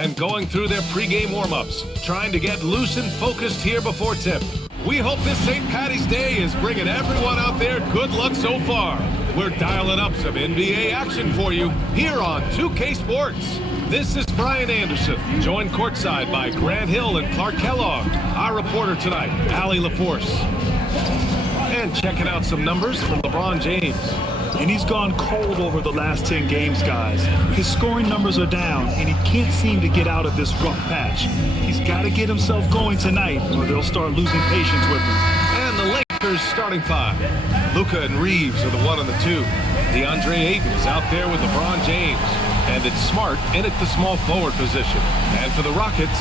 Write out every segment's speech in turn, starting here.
and going through their pregame warm-ups, trying to get loose and focused here before tip. We hope this St. Paddy's Day is bringing everyone out there good luck so far. We're dialing up some NBA action for you here on 2K Sports. This is Brian Anderson, joined courtside by Grant Hill and Clark Kellogg. Our reporter tonight, Allie LaForce. And checking out some numbers from LeBron James. And he's gone cold over the last 10 games, guys. His scoring numbers are down, and he can't seem to get out of this rough patch. He's got to get himself going tonight, or they'll start losing patience with him. And the Lakers starting five. Luka and Reeves are the 1 and the 2. DeAndre Ayton is out there with LeBron James. And it's Smart in at the small forward position. And for the Rockets,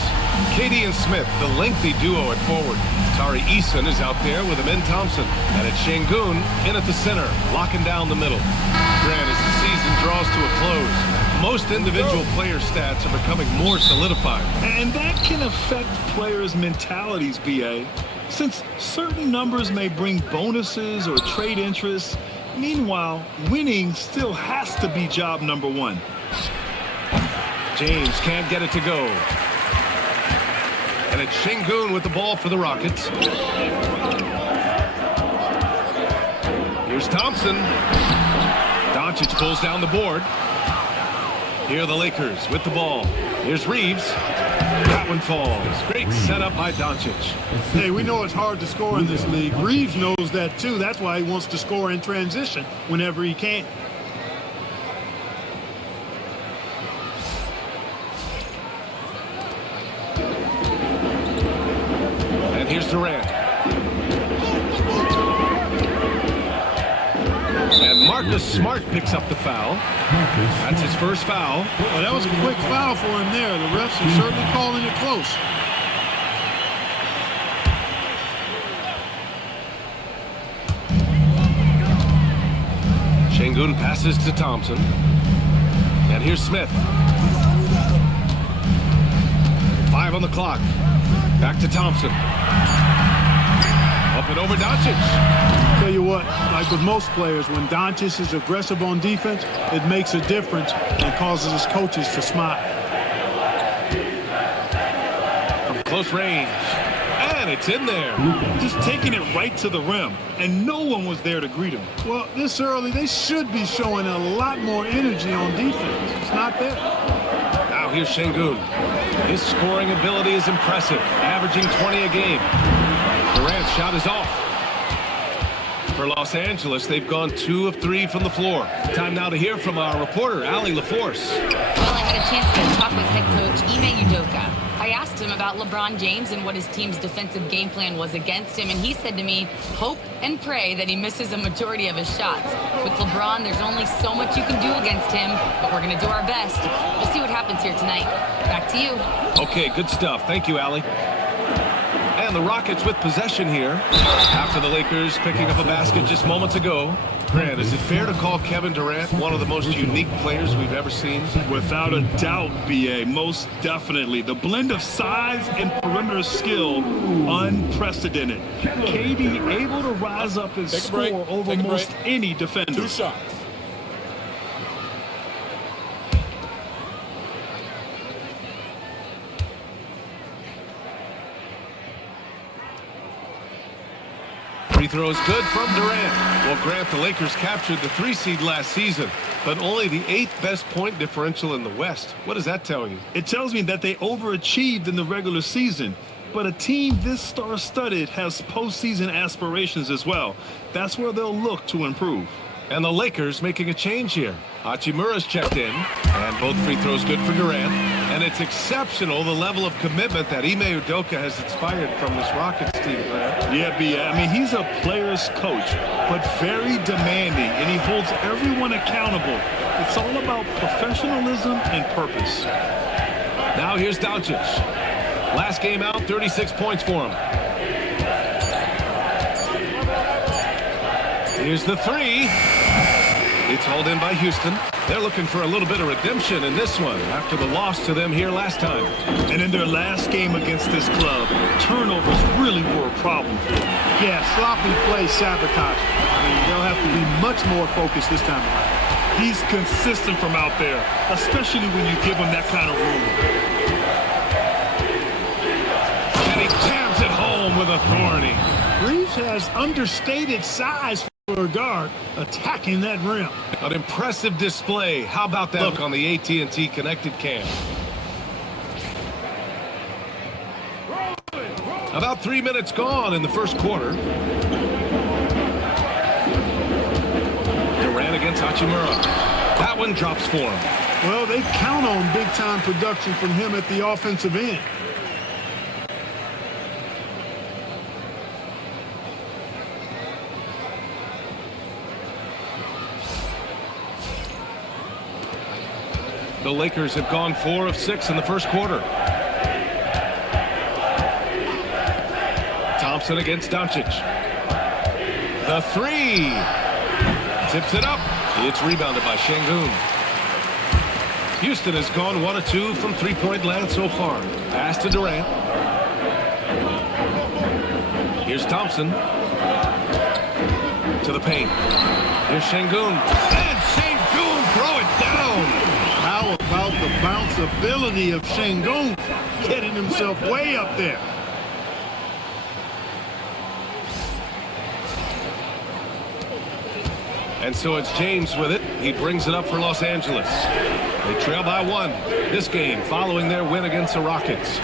KD and Smith, the lengthy duo at forward. Tari Eason is out there with Amin Thompson. And it's Şengün in at the center, locking down the middle. Grant, as the season draws to a close, most individual player stats are becoming more solidified. And that can affect players' mentalities, B.A. Since certain numbers may bring bonuses or trade interests, meanwhile, winning still has to be job number one. James can't get it to go. And it's Şengün with the ball for the Rockets. Here's Thompson. Doncic pulls down the board. Here are the Lakers with the ball. Here's Reeves. That one falls. Great setup by Doncic. Hey, we know it's hard to score in this league. Reeves knows that too. That's why he wants to score in transition whenever he can. And here's Durant. And Marcus Smart picks up the foul. That's his first foul. Well, that was a quick foul for him there. The refs are certainly calling it close. Şengün passes to Thompson. And here's Smith. 5 on the clock. Back to Thompson. Up and over Doncic. Tell you what, like with most players, when Doncic is aggressive on defense, it makes a difference and causes his coaches to smile. From close range. And it's in there. Just taking it right to the rim, and no one was there to greet him. Well, this early, they should be showing a lot more energy on defense. It's not there. Now here's Şengün. His scoring ability is impressive, averaging 20 a game. Durant's shot is off. For Los Angeles, they've gone 2 of 3 from the floor. Time now to hear from our reporter, Allie LaForce. Well, I had a chance to talk with head coach Ime Udoka. I asked him about LeBron James and what his team's defensive game plan was against him, and he said to me, hope and pray that he misses a majority of his shots. With LeBron, there's only so much you can do against him, but we're going to do our best. We'll see what happens here tonight. Back to you. Okay, good stuff. Thank you, Allie. And the Rockets with possession here after the Lakers picking up a basket just moments ago. Grant, is it fair to call Kevin Durant one of the most unique players we've ever seen? Without a doubt, B.A., most definitely. The blend of size and perimeter skill, unprecedented. KD able to rise up and score over most any defender. 2 shots. Free throws good from Durant. Well, Grant, the Lakers captured the 3 seed last season, but only the 8th best point differential in the West. What does that tell you? It tells me that they overachieved in the regular season, but a team this star-studded has postseason aspirations as well. That's where they'll look to improve. And the Lakers making a change here. Hachimura's checked in, and both free throws good for Durant. And it's exceptional, the level of commitment that Ime Udoka has inspired from this Rockets team, Grant. Yeah, I mean, he's a player's coach, but very demanding, and he holds everyone accountable. It's all about professionalism and purpose. Now here's Doncic. Last game out, 36 points for him. Here's the 3. It's hauled in by Houston. They're looking for a little bit of redemption in this one after the loss to them here last time. And in their last game against this club, turnovers really were a problem for them. Yeah, sloppy play sabotage. I mean, they'll have to be much more focused this time around. He's consistent from out there, especially when you give him that kind of room. authority. Reeves has understated size for a guard attacking that rim. An impressive display. How about that look on the AT&T connected cam? About 3 minutes gone in the first quarter. Durant against Hachimura. That one drops for him. Well, they count on big-time production from him at the offensive end. The Lakers have gone 4 of 6 in the first quarter. Thompson against Doncic. The three. Tips it up. It's rebounded by Şengün. Houston has gone 1 of 2 from three-point land so far. Pass to Durant. Here's Thompson. To the paint. Here's Şengün. And Şengün throw it down. How about the bounceability of Şengün getting himself way up there? And so it's James with it. He brings it up for Los Angeles. They trail by 1 this game following their win against the Rockets.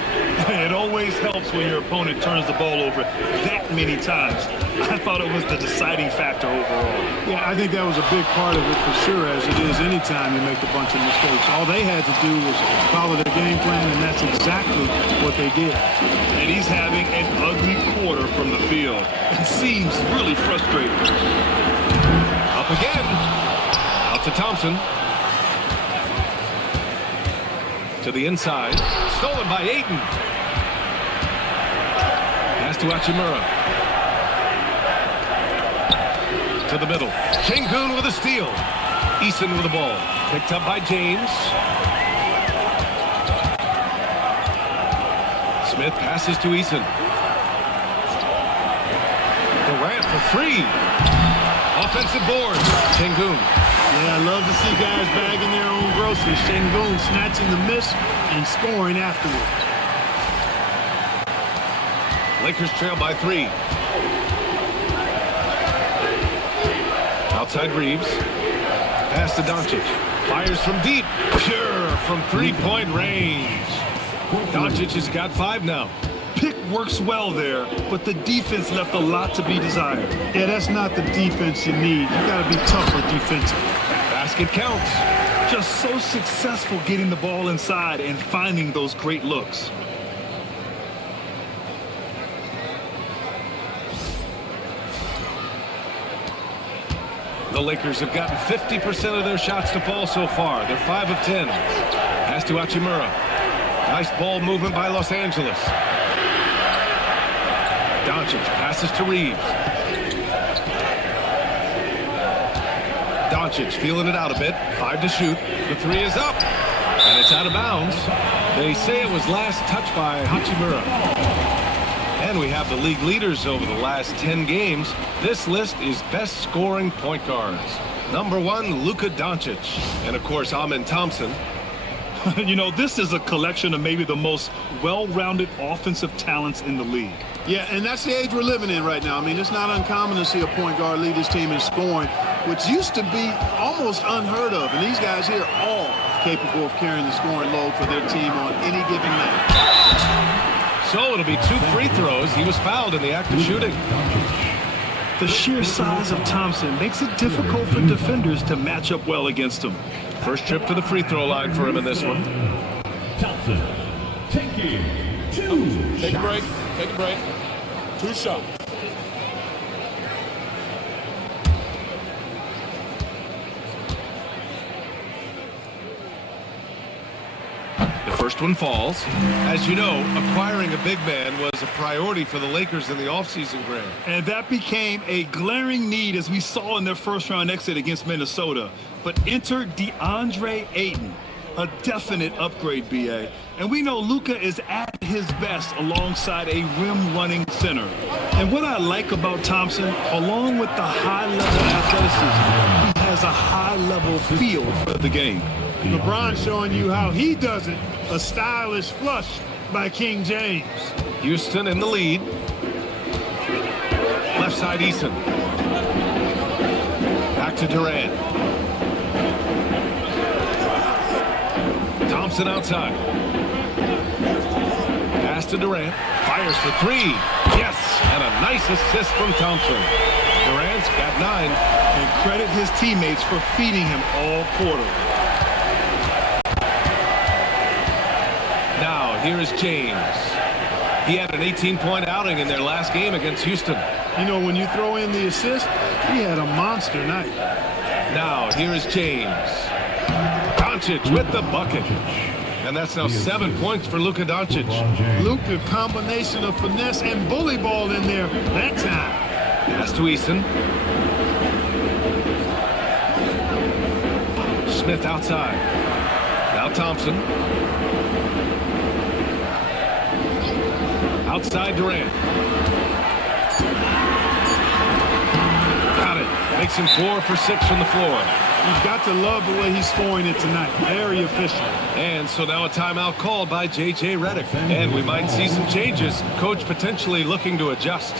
It always helps when your opponent turns the ball over that many times. I thought it was the deciding factor overall. Yeah, I think that was a big part of it for sure, as it is anytime you make a bunch of mistakes. All they had to do was follow the game plan, and that's exactly what they did. And he's having an ugly quarter from the field. It seems really frustrating. Up again. Out to Thompson. To the inside. Stolen by Ayton. Pass to Hachimura. To the middle. Şengün with a steal. Eason with the ball. Picked up by James. Smith passes to Eason. Durant for 3. Offensive board. Şengün. Yeah, I love to see guys bagging their own groceries. Şengün snatching the miss and scoring afterwards. Lakers trail by 3. Outside Reeves. Pass to Doncic. Fires from deep. Pure from three-point range. Doncic has got 5 now. Pick works well there, but the defense left a lot to be desired. Yeah, that's not the defense you need. You got to be tougher defensively. Basket counts. Just so successful getting the ball inside and finding those great looks. The Lakers have gotten 50% of their shots to fall so far. They're 5 of 10. Pass to Hachimura. Nice ball movement by Los Angeles. Doncic passes to Reeves. Doncic feeling it out a bit. 5 to shoot. The 3 is up. And it's out of bounds. They say it was last touched by Hachimura. And we have the league leaders over the last 10 games. This list is best scoring point guards. Number 1, Luka Doncic. And, of course, Amen Thompson. You know, this is a collection of maybe the most well-rounded offensive talents in the league. Yeah, and that's the age we're living in right now. I mean, it's not uncommon to see a point guard lead his team in scoring, which used to be almost unheard of. And these guys here are all capable of carrying the scoring load for their team on any given night. So it'll be 2 free throws. He was fouled in the act of shooting. The sheer size of Thompson makes it difficult for defenders to match up well against him. First trip to the free throw line for him in this one. Thompson taking 2 Take a break. Take a break. 2 shots. The first one falls. As you know, acquiring a big man was a priority for the Lakers in the offseason, Graham. And that became a glaring need, as we saw in their first-round exit against Minnesota. But enter DeAndre Ayton, a definite upgrade, B.A. And we know Luka is at his best alongside a rim-running center. And what I like about Thompson, along with the high-level athleticism, he has a high-level feel for the game. LeBron showing you how he does it. A stylish flush by King James. Houston in the lead. outside Eason. Back to Durant. Thompson outside. Pass to Durant. Fires for three. Yes, and a nice assist from Thompson. Durant's got 9. And credit his teammates for feeding him all quarter. Now, here is James. He had an 18-point outing in their last game against Houston. You know, when you throw in the assist, he had a monster night. Now, here is James. Doncic with the bucket. And that's now 7 points for Luka Doncic. Luka, combination of finesse and bully ball in there that time. Pass to Eason. Smith outside. Now Thompson. Outside Durant. Got it. Makes him 4 for 6 from the floor. You've got to love the way he's scoring it tonight. Very efficient. And so now a timeout called by J.J. Redick. And we might see some changes. Coach potentially looking to adjust.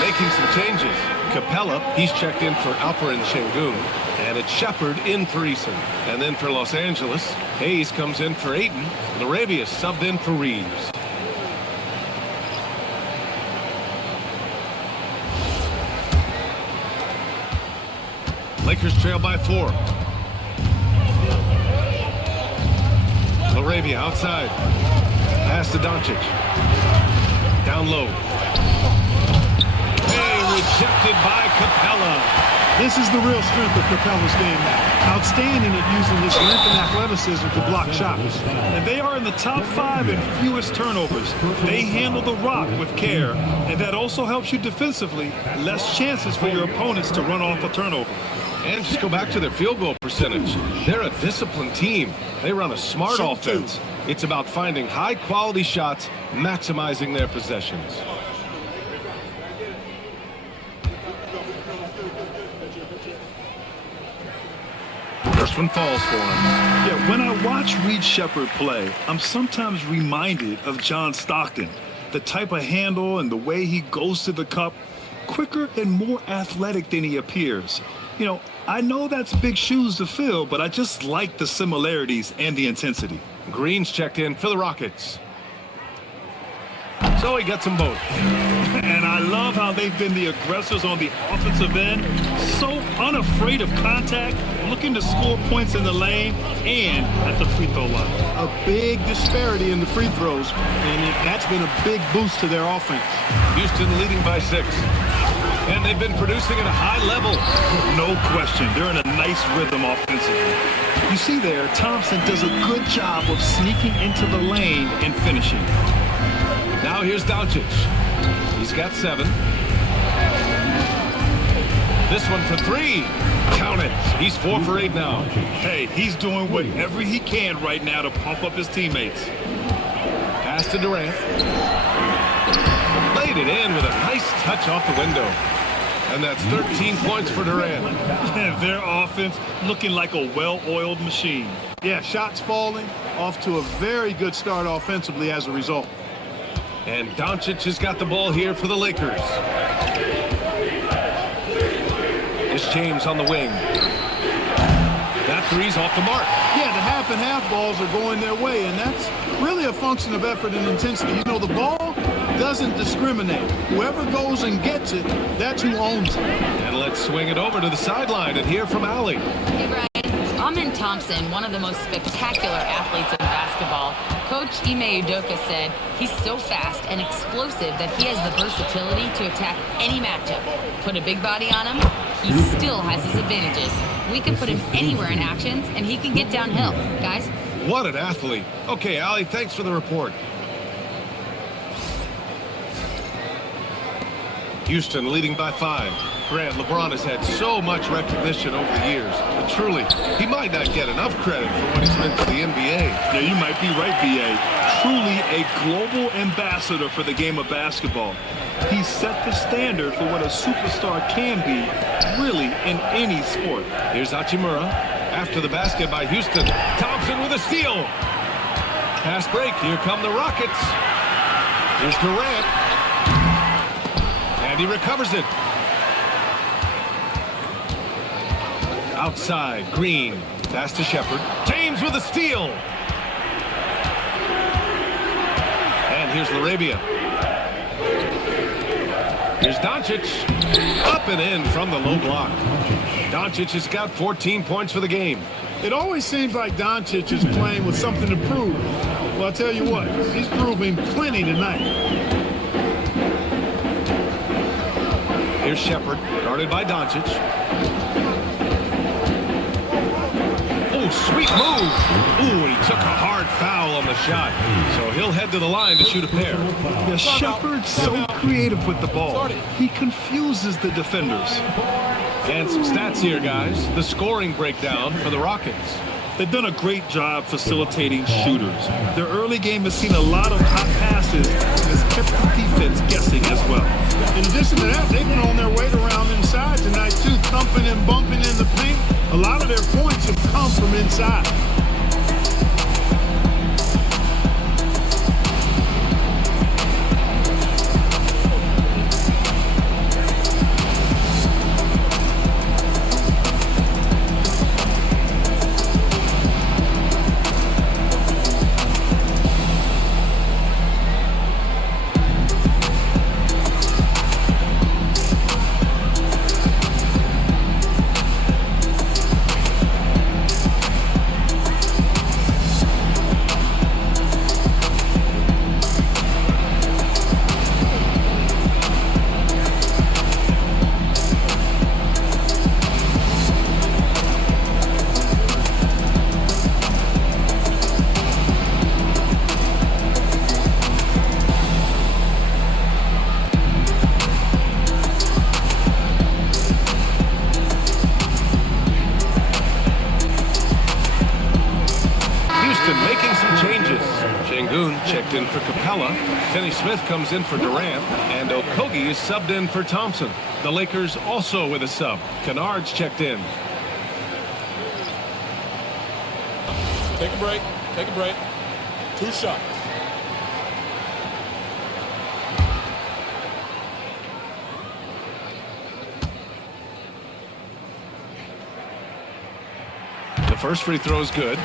Making some changes. Capella, he's checked in for Alperen Şengün. And it's Shepard in for Eason. And then for Los Angeles, Hayes comes in for Ayton. Laravia subbed in for Reeves. Lakers trail by 4. Laravia outside. Pass to Doncic. Down low. Rejected by Capella. This is the real strength of Capella's game now. Outstanding at using his length and athleticism to block shots. And they are in the top 5 in fewest turnovers. They handle the rock with care, and that also helps you defensively. Less chances for your opponents to run off a turnover. And just go back to their field goal percentage. They're a disciplined team. They run a smart offense. It's about finding high-quality shots, maximizing their possessions. First one falls for him. Yeah, when I watch Reed Shepard play, I'm sometimes reminded of John Stockton. The type of handle and the way he goes to the cup, quicker and more athletic than he appears. You know, I know that's big shoes to fill, but I just like the similarities and the intensity. Green's checked in for the Rockets. So he gets them both. And I love how they've been the aggressors on the offensive end. So unafraid of contact, looking to score points in the lane and at the free throw line. A big disparity in the free throws, and that's been a big boost to their offense. Houston leading by 6. And they've been producing at a high level. No question. They're in a nice rhythm offensively. You see there, Thompson does a good job of sneaking into the lane and finishing. Now here's Doncic. He's got 7. This one for 3. Count it. He's 4 for 8 now. Hey, he's doing whatever he can right now to pump up his teammates. Pass to Durant. Laid it in with a nice touch off the window. And that's 13 points for Durant. Their offense looking like a well-oiled machine. Yeah, shots falling, off to a very good start offensively as a result. And Doncic has got the ball here for the Lakers. It's James on the wing. That three's off the mark. Yeah, the half-and-half balls are going their way, and that's really a function of effort and intensity. You know, the ball doesn't discriminate. Whoever goes and gets it, that's who owns it. And let's swing it over to the sideline and hear from Allie. Hey, Brian. Amen Thompson, one of the most spectacular athletes in basketball. Coach Ime Udoka said he's so fast and explosive that he has the versatility to attack any matchup. Put a big body on him, he still has his advantages. We can put him anywhere in actions, and he can get downhill. Guys? What an athlete. Okay, Allie, thanks for the report. Houston leading by 5. Grant, LeBron has had so much recognition over the years, but truly, he might not get enough credit for what he's meant to the NBA. Yeah, you might be right, B.A. Truly a global ambassador for the game of basketball. He set the standard for what a superstar can be, really, in any sport. Here's Hachimura. After the basket by Houston. Thompson with a steal. Pass break. Here come the Rockets. Here's Durant. And he recovers it. Outside, Green. Pass to Shepard. James with a steal. And here's Laravia. Here's Doncic. Up and in from the low block. Doncic has got 14 points for the game. It always seems like Doncic is playing with something to prove. Well, I'll tell you what, he's proving plenty tonight. Here's Shepard, guarded by Doncic. Oh, sweet move. Ooh, he took a hard foul on the shot. So he'll head to the line to shoot a pair. Yeah, Shepard's so creative with the ball. He confuses the defenders. And some stats here, guys. The scoring breakdown for the Rockets. They've done a great job facilitating shooters. Their early game has seen a lot of hot passes and has kept the defense guessing as well. In addition to that, they've thrown their weight around inside tonight, too, thumping and bumping in the paint. A lot of their points have come from inside. Checked in for Capella. Finney Smith comes in for Durant. And Okogie is subbed in for Thompson. The Lakers also with a sub. Kennard's checked in. Take a break. Take a break. 2 shots. The first free throw is good.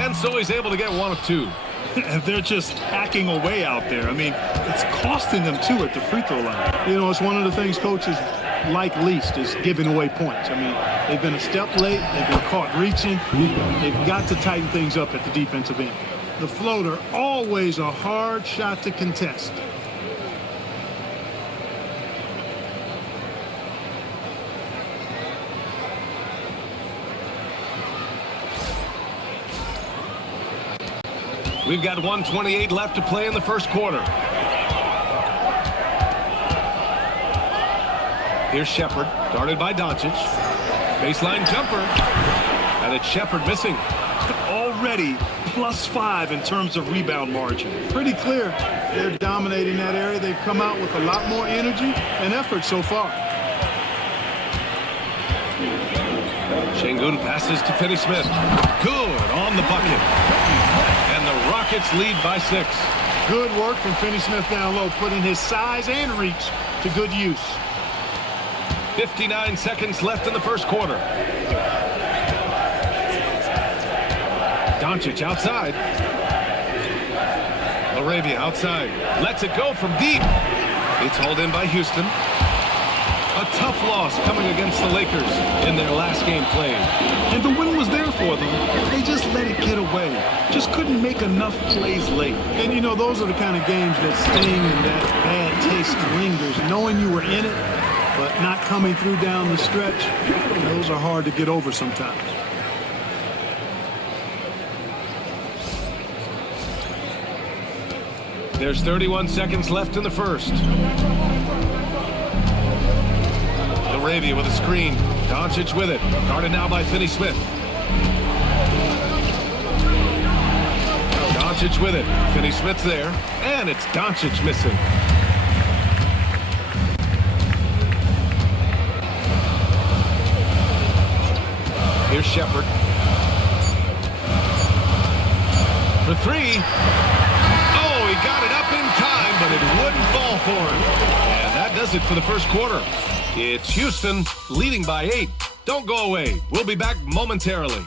And so he's able to get 1 of 2. And they're just hacking away out there. I mean, it's costing them, too, at the free throw line. You know, it's one of the things coaches like least is giving away points. I mean, they've been a step late. They've been caught reaching. They've got to tighten things up at the defensive end. The floater, always a hard shot to contest. We've got 1:28 left to play in the first quarter. Here's Shepard, guarded by Doncic. Baseline jumper. And it's Shepard missing. Already +5 in terms of rebound margin. Pretty clear they're dominating that area. They've come out with a lot more energy and effort so far. Şengün passes to Finney-Smith. Good on the bucket. And the Rockets lead by 6. Good work from Finney-Smith down low, putting his size and reach to good use. 59 seconds left in the first quarter. Doncic outside. Laravia outside. Lets it go from deep. It's hauled in by Houston. A tough loss coming against the Lakers in their last game played. And the win was there for them. They just let it get away. Just couldn't make enough plays late. And, you know, those are the kind of games that sting and that bad taste lingers. Knowing you were in it, but not coming through down the stretch, those are hard to get over sometimes. There's 31 seconds left in the first. Laravia with a screen. Doncic with it. Guarded now by Finney-Smith. Doncic with it. Finney-Smith's there. And it's Doncic missing. Here's Shepard. For 3. Oh, he got it up in time, but it wouldn't fall for him. And that does it for the first quarter. It's Houston leading by 8. Don't go away. We'll be back momentarily.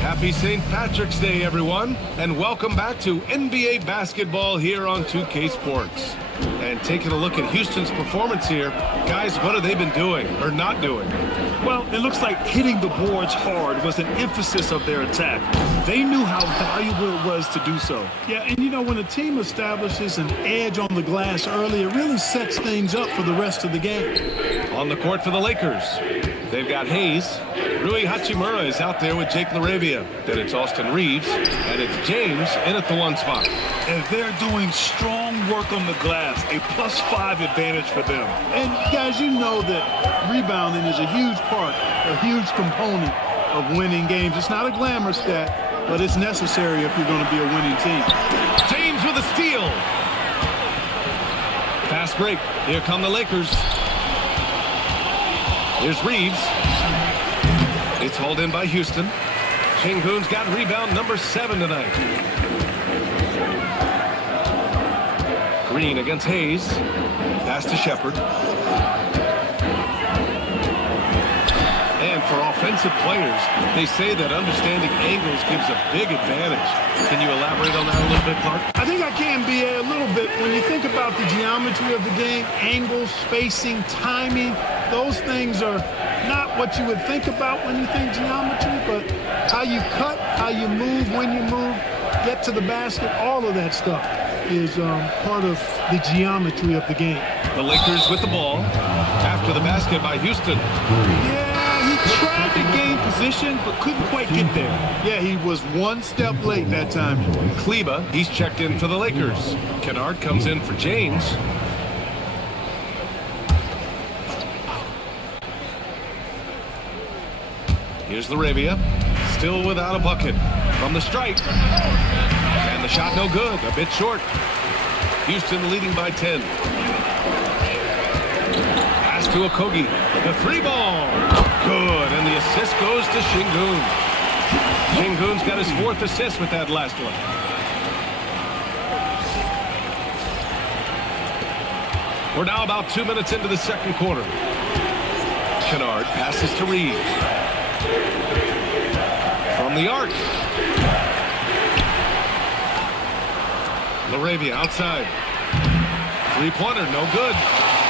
Happy St. Patrick's Day, everyone, and welcome back to NBA basketball here on 2K Sports. And taking a look at Houston's performance here, guys, what have they been doing or not doing? Well, it looks like hitting the boards hard was an emphasis of their attack. They knew how valuable it was to do so. Yeah, and you know, when a team establishes an edge on the glass early, it really sets things up for the rest of the game. On the court for the Lakers, they've got Hayes. Rui Hachimura is out there with Jake Laravia. Then it's Austin Reeves, and it's James in at the 1 spot. And they're doing strong work on the glass, a +5 advantage for them. And guys, you know that rebounding is a huge part, a huge component of winning games. It's not a glamour stat, but it's necessary if you're going to be a winning team. James with a steal. Fast break. Here come the Lakers. Here's Reeves. It's hauled in by Houston. Şengün's got rebound number 7 tonight. Green against Hayes. Pass to Shepard. And for offensive players, they say that understanding angles gives a big advantage. Can you elaborate on that a little bit, Clark? I think I can, B.A., a little bit. When you think about the geometry of the game, angles, spacing, timing, those things are not what you would think about when you think geometry, but how you cut, how you move, when you move, get to the basket, all of that stuff is part of the geometry of the game. The Lakers with the ball after the basket by Houston. Yeah, he tried to gain position, but couldn't quite get there. Yeah, he was one step late that time. Kleba, he's checked in for the Lakers. Kennard comes in for James. Here's Laravia, still without a bucket. From the stripe. And the shot no good, a bit short. Houston leading by 10. Pass to Okogie. The 3 ball. Good, and the assist goes to Şengün. Şengün's got his 4th assist with that last one. We're now about 2 minutes into the second quarter. Kennard passes to Reeves. From the arc. Laravia outside. 3-pointer, no good.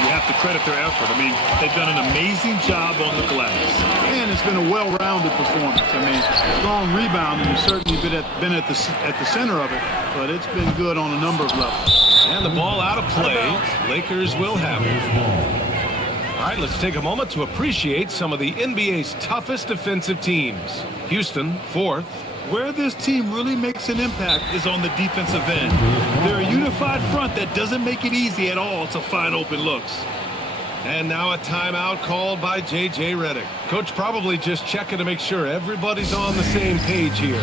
You have to credit their effort. I mean, they've done an amazing job on the glass. And it's been a well-rounded performance. I mean, strong rebounding has certainly been at the center of it, but it's been good on a number of levels. And the ball out of play. Lakers will have it. All right, let's take a moment to appreciate some of the NBA's toughest defensive teams. Houston, 4th. Where this team really makes an impact is on the defensive end. They're a unified front that doesn't make it easy at all to find open looks. And now a timeout called by J.J. Redick. Coach probably just checking to make sure everybody's on the same page here.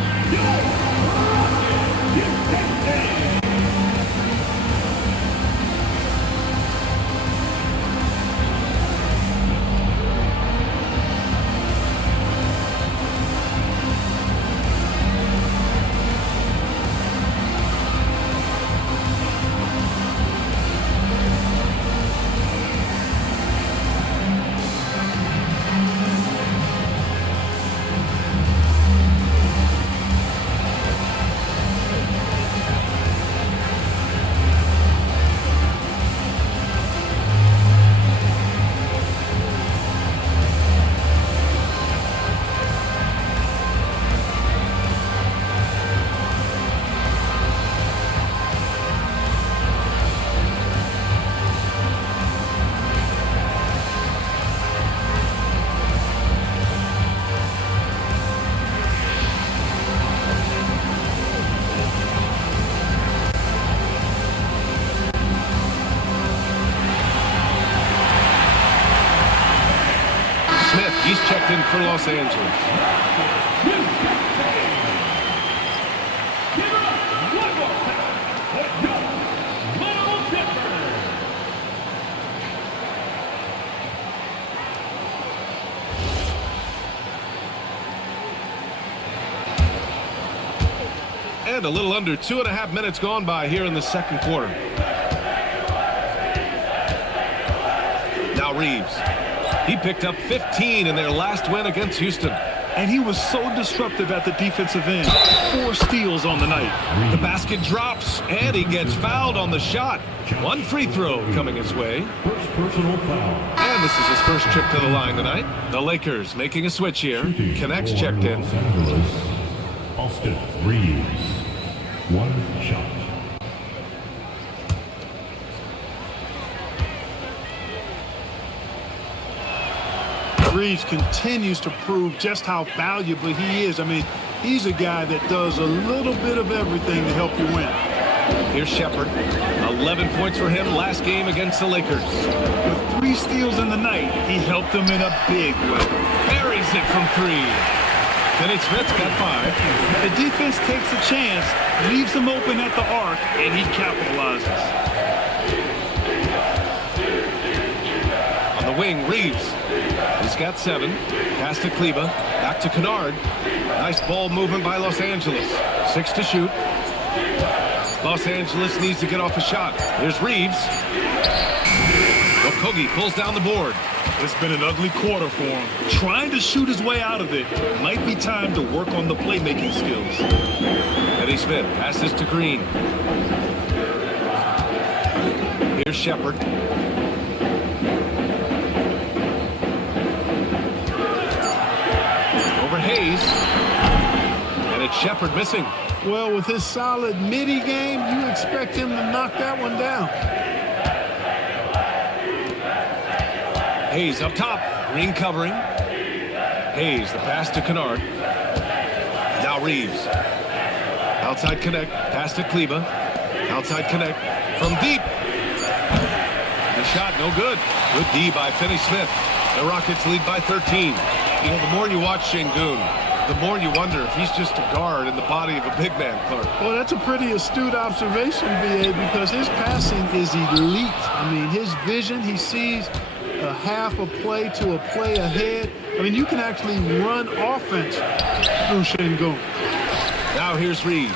He's checked in for Los Angeles. And a little under 2.5 minutes gone by here in the second quarter. Now Reeves. He picked up 15 in their last win against Houston. And he was so disruptive at the defensive end. 4 steals on the night. The basket drops, and he gets fouled on the shot. 1 free throw coming his way. First personal foul. And this is his first trip to the line tonight. The Lakers making a switch here. Connects checked in. Los Angeles, Austin Reeves. 1 shot. Reeves continues to prove just how valuable he is. I mean, he's a guy that does a little bit of everything to help you win. Here's Shepard. 11 points for him last game against the Lakers. With 3 steals in the night, he helped them in a big way. Buries it from 3. Finney-Smith's got 5. The defense takes a chance, leaves him open at the arc, and he capitalizes. On the wing, Reeves. He's got 7. Pass to Kleba. Back to Kennard. Nice ball movement by Los Angeles. 6 to shoot. Los Angeles needs to get off a shot. Here's Reeves. Okogie pulls down the board. It's been an ugly quarter for him. Trying to shoot his way out of it. Might be time to work on the playmaking skills. Finney-Smith passes to Green. Here's Shepard. Over Hayes. And it's Shepard missing. Well, with his solid midi game, you expect him to knock that one down. Hayes up top. Green covering. Hayes, the pass to Kennard. Now Reeves. Outside connect. Pass to Kleba. Outside connect. From deep. The shot, no good. Good D by Finney-Smith. The Rockets lead by 13. You know, the more you watch Şengün, the more you wonder if he's just a guard in the body of a big man, Clark. Well, that's a pretty astute observation, B.A., because his passing is elite. I mean, his vision, he sees a half a play to a play ahead. I mean, you can actually run offense through Şengün. Now here's Reeves.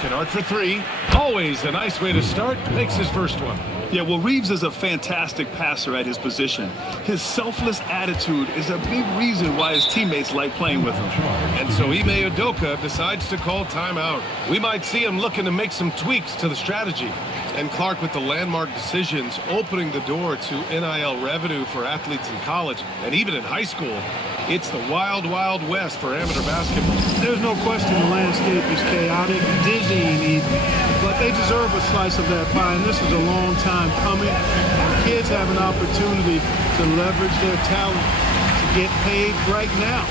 Kennard for 3. Always a nice way to start. Makes his first one. Yeah, well, Reeves is a fantastic passer at his position. His selfless attitude is a big reason why his teammates like playing with him. And so Ime Udoka decides to call timeout. We might see him looking to make some tweaks to the strategy. And Clark, with the landmark decisions opening the door to NIL revenue for athletes in college and even in high school, it's the wild, wild west for amateur basketball. There's no question the landscape is chaotic, dizzying even, but they deserve a slice of that pie, and this is a long time coming. And kids have an opportunity to leverage their talent to get paid right now.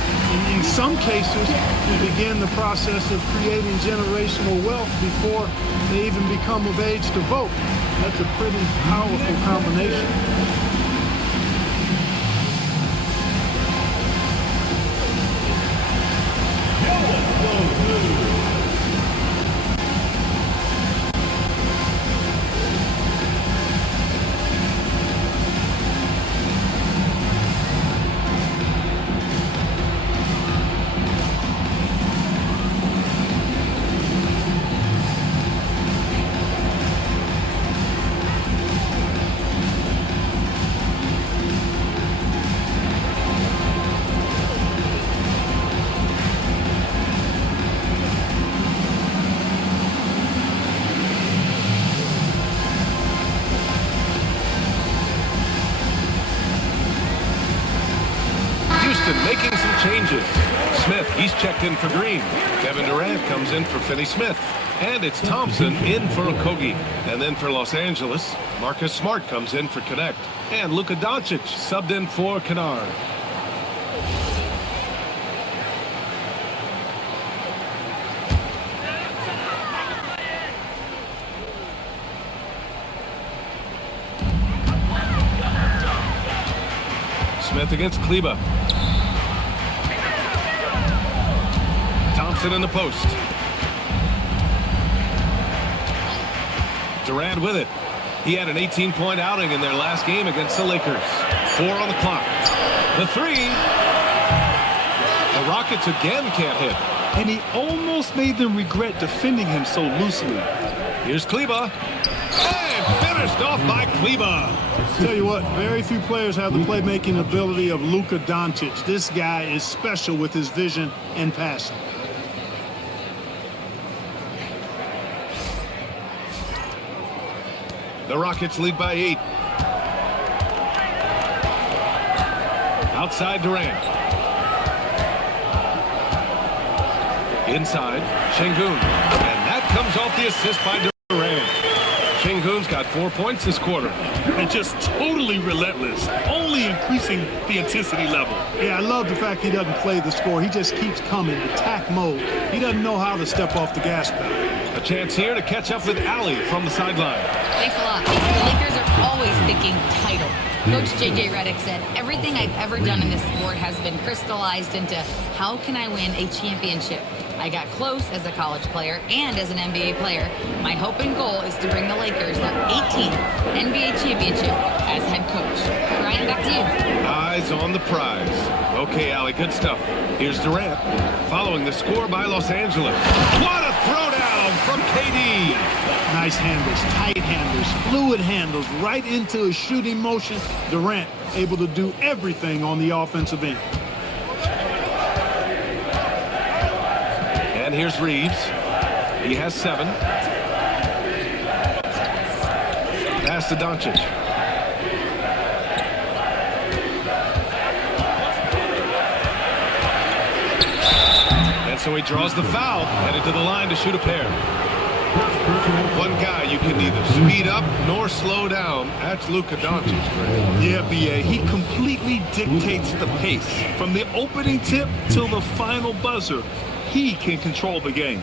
In some cases, we begin the process of creating generational wealth before they even become of age to vote. That's a pretty powerful combination. Making some changes. Smith, he's checked in for Green. Kevin Durant comes in for Finney Smith. And it's Thompson in for Okogie. And then for Los Angeles, Marcus Smart comes in for Connect. And Luka Doncic subbed in for Kennard. Smith against Kleba. Thompson in the post. Durant with it. He had an 18-point outing in their last game against the Lakers. 4 on the clock. The three. The Rockets again can't hit. And he almost made them regret defending him so loosely. Here's Kleba. And finished off by Kleba. Tell you what, very few players have the playmaking ability of Luka Doncic. This guy is special with his vision and passion. The Rockets lead by 8. Outside Durant. Inside, Şengün. And that comes off the assist by Durant. Şengün's got 4 points this quarter. And just totally relentless, only increasing the intensity level. Yeah, I love the fact he doesn't play the score. He just keeps coming, attack mode. He doesn't know how to step off the gas pedal. A chance here to catch up with Allie from the sideline. Thanks a lot. The Lakers are always thinking title. Coach J.J. Redick said, everything I've ever done in this sport has been crystallized into how can I win a championship? I got close as a college player and as an NBA player. My hope and goal is to bring the Lakers their 18th NBA championship as head coach. Ryan, back to you. Eyes on the prize. Okay, Allie, good stuff. Here's Durant, following the score by Los Angeles. What a throwdown from KD. Nice handles, tight handles, fluid handles, right into his shooting motion. Durant able to do everything on the offensive end. And here's Reeves. He has 7. Pass to Doncic. And so he draws the foul, headed to the line to shoot a pair. One guy you can neither speed up nor slow down. That's Luka Doncic. Yeah, B.A. He completely dictates the pace. From the opening tip till the final buzzer, he can control the game.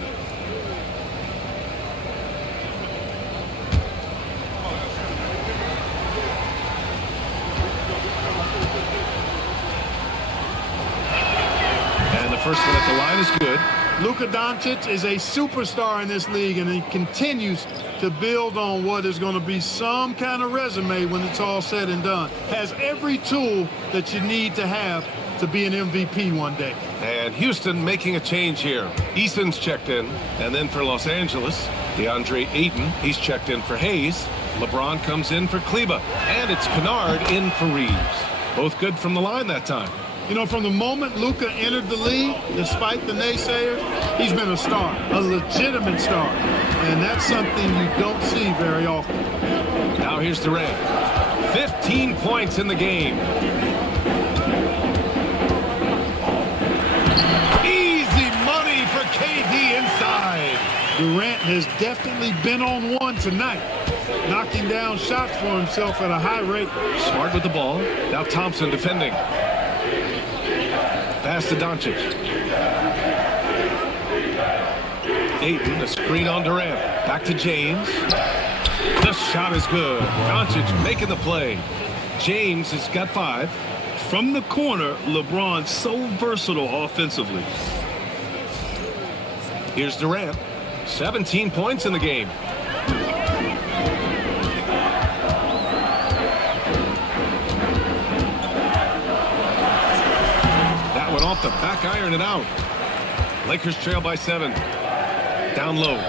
And the first one at the line is good. Luka Doncic is a superstar in this league, and he continues to build on what is going to be some kind of resume when it's all said and done. Has every tool that you need to have to be an MVP one day. And Houston making a change here. Eason's checked in. And then for Los Angeles, DeAndre Ayton, he's checked in for Hayes. LeBron comes in for Kleba. And it's Kennard in for Reeves. Both good from the line that time. You know, from the moment Luka entered the league, despite the naysayers, he's been a star, a legitimate star. and that's something you don't see very often. Now here's Durant. 15 points in the game. Easy money for KD inside. Durant has definitely been on one tonight, knocking down shots for himself at a high rate. Smart with the ball. Now Thompson defending. Pass to Doncic. Ayton, a screen on Durant. Back to James. The shot is good. Doncic making the play. James has got 5. From the corner, LeBron's so versatile offensively. Here's Durant. 17 points in the game. That one off the back iron and out. Lakers trail by 7. Down low.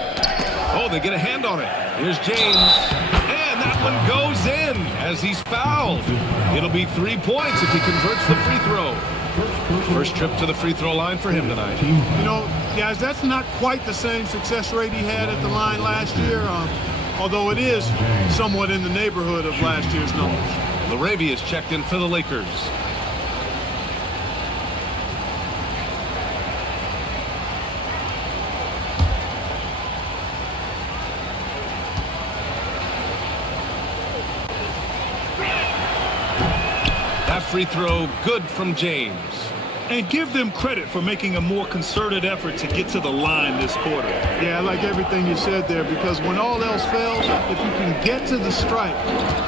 Oh, they get a hand on it. Here's James. And that one goes in as he's fouled. It'll be 3 points if he converts the free throw. First trip to the free throw line for him tonight. You know, guys, that's not quite the same success rate he had at the line last year, although it is somewhat in the neighborhood of last year's numbers. Laravia's checked in for the Lakers. That free throw good from James. And give them credit for making a more concerted effort to get to the line this quarter. Yeah, I like everything you said there, because when all else fails, if you can get to the stripe,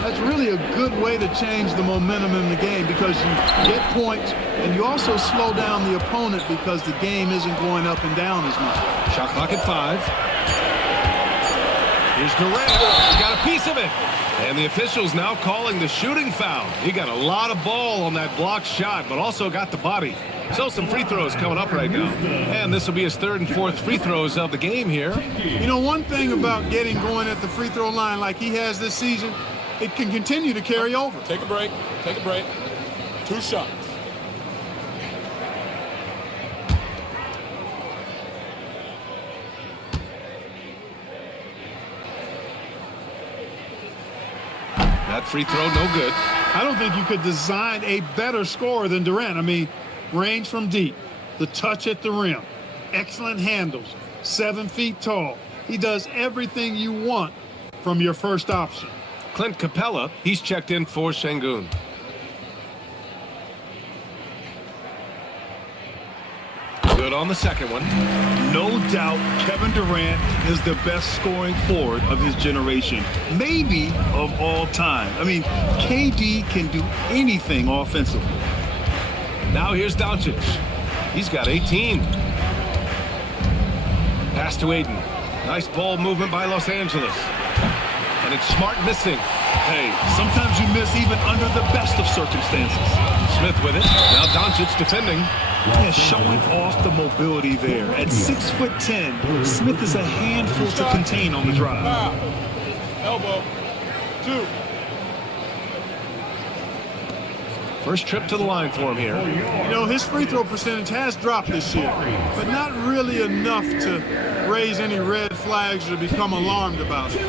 that's really a good way to change the momentum in the game, because you get points and you also slow down the opponent because the game isn't going up and down as much. Shot clock at 5. Here's Durant. He got a piece of it. And the officials now calling the shooting foul. He got a lot of ball on that blocked shot, but also got the body. So some free throws coming up right now. And this will be his 3rd and 4th free throws of the game here. You know, one thing about getting going at the free throw line like he has this season, it can continue to carry over. Take a break. Take a break. 2 shots. That free throw, no good. I don't think you could design a better scorer than Durant. I mean, range from deep, the touch at the rim, excellent handles, 7 feet tall. He does everything you want from your first option. Clint Capella, he's checked in for Şengün. Good on the second one. No doubt Kevin Durant is the best scoring forward of his generation, maybe of all time. I mean, KD can do anything offensively. Now here's Doncic. He's got 18. Pass to Ayton. Nice ball movement by Los Angeles. And it's Smart missing. Hey, sometimes you miss even under the best of circumstances. Smith with it. Now Doncic defending. Yeah, showing off the mobility there. At 6'10", Smith is a handful to contain on the drive. Elbow. 2. First trip to the line for him here. You know, his free throw percentage has dropped this year, but not really enough to raise any red flags or become alarmed about it.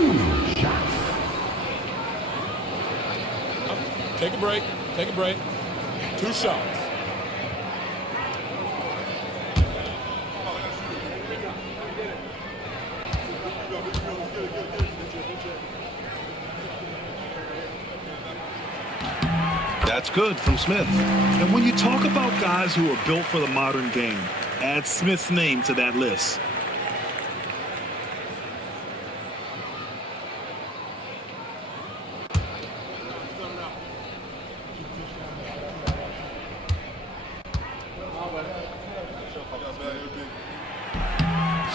Take a break. Take a break. 2 shots. That's good from Smith. And when you talk about guys who are built for the modern game, add Smith's name to that list.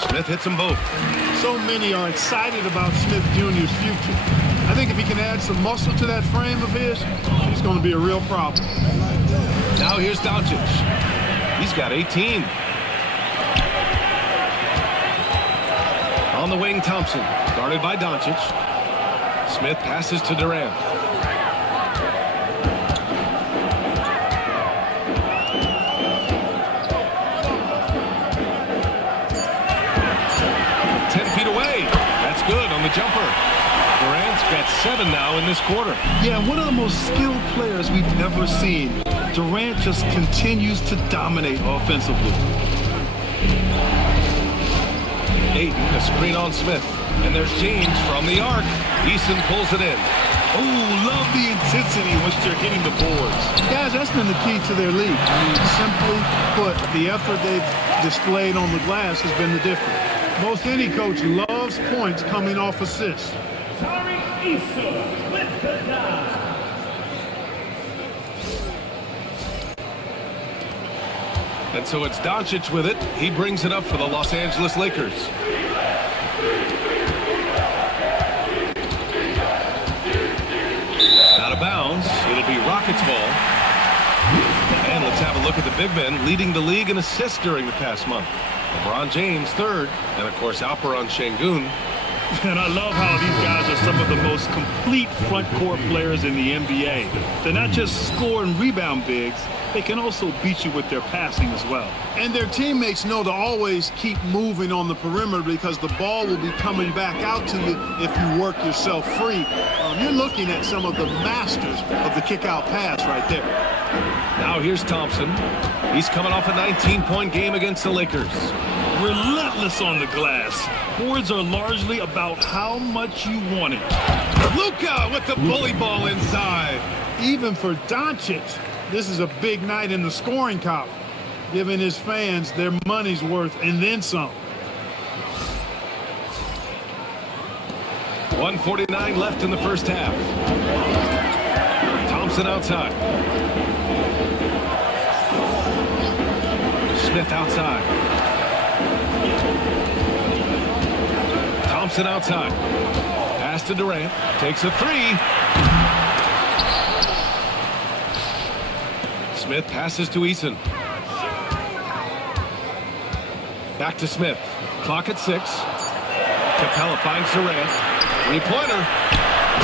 Smith hits them both. So many are excited about Smith Jr.'s future. I think if he can add some muscle to that frame of his, he's going to be a real problem. Now here's Doncic. He's got 18. On the wing, Thompson. Guarded by Doncic. Smith passes to Durant. 7 now in this quarter. Yeah, one of the most skilled players we've ever seen. Durant just continues to dominate offensively. Ayton, a screen on Smith. And there's James from the arc. Eason pulls it in. Oh, love the intensity once they're hitting the boards. Guys, that's been the key to their league. I mean, simply put, the effort they've displayed on the glass has been the difference. Most any coach loves points coming off assists. And so it's Doncic with it. He brings it up for the Los Angeles Lakers. Out of bounds. It'll be Rockets ball. And let's have a look at the big men leading the league in assists during the past month. LeBron James, third. And, of course, Alperen Şengün. And I love how these guys are some of the most complete front court players in the NBA. They're not just score and rebound bigs, they can also beat you with their passing as well. And their teammates know to always keep moving on the perimeter because the ball will be coming back out to you if you work yourself free. You're looking at some of the masters of the kick-out pass right there. Now here's Thompson. He's coming off a 19-point game against the Lakers. Relentless on the glass. Boards are largely about how much you want it. Luka with the bully ball inside. Even for Doncic, this is a big night in the scoring column, giving his fans their money's worth and then some. 1:49 left in the first half. Thompson outside. Smith outside. Thompson outside. Pass to Durant. Takes a three. Smith passes to Eason. Back to Smith. Clock at 6. Capella finds Durant. Three-pointer.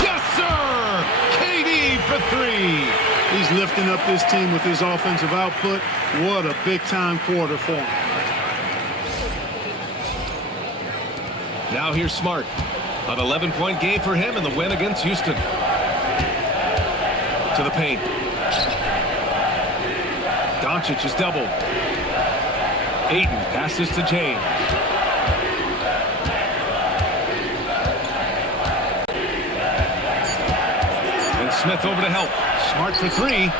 Yes, sir! KD for 3. He's lifting up this team with his offensive output. What a big-time quarter for him. Now here's Smart. An 11-point game for him in the win against Houston. To the paint. Doncic is doubled. Ayton passes to James. And Smith over to help. Smart for 3.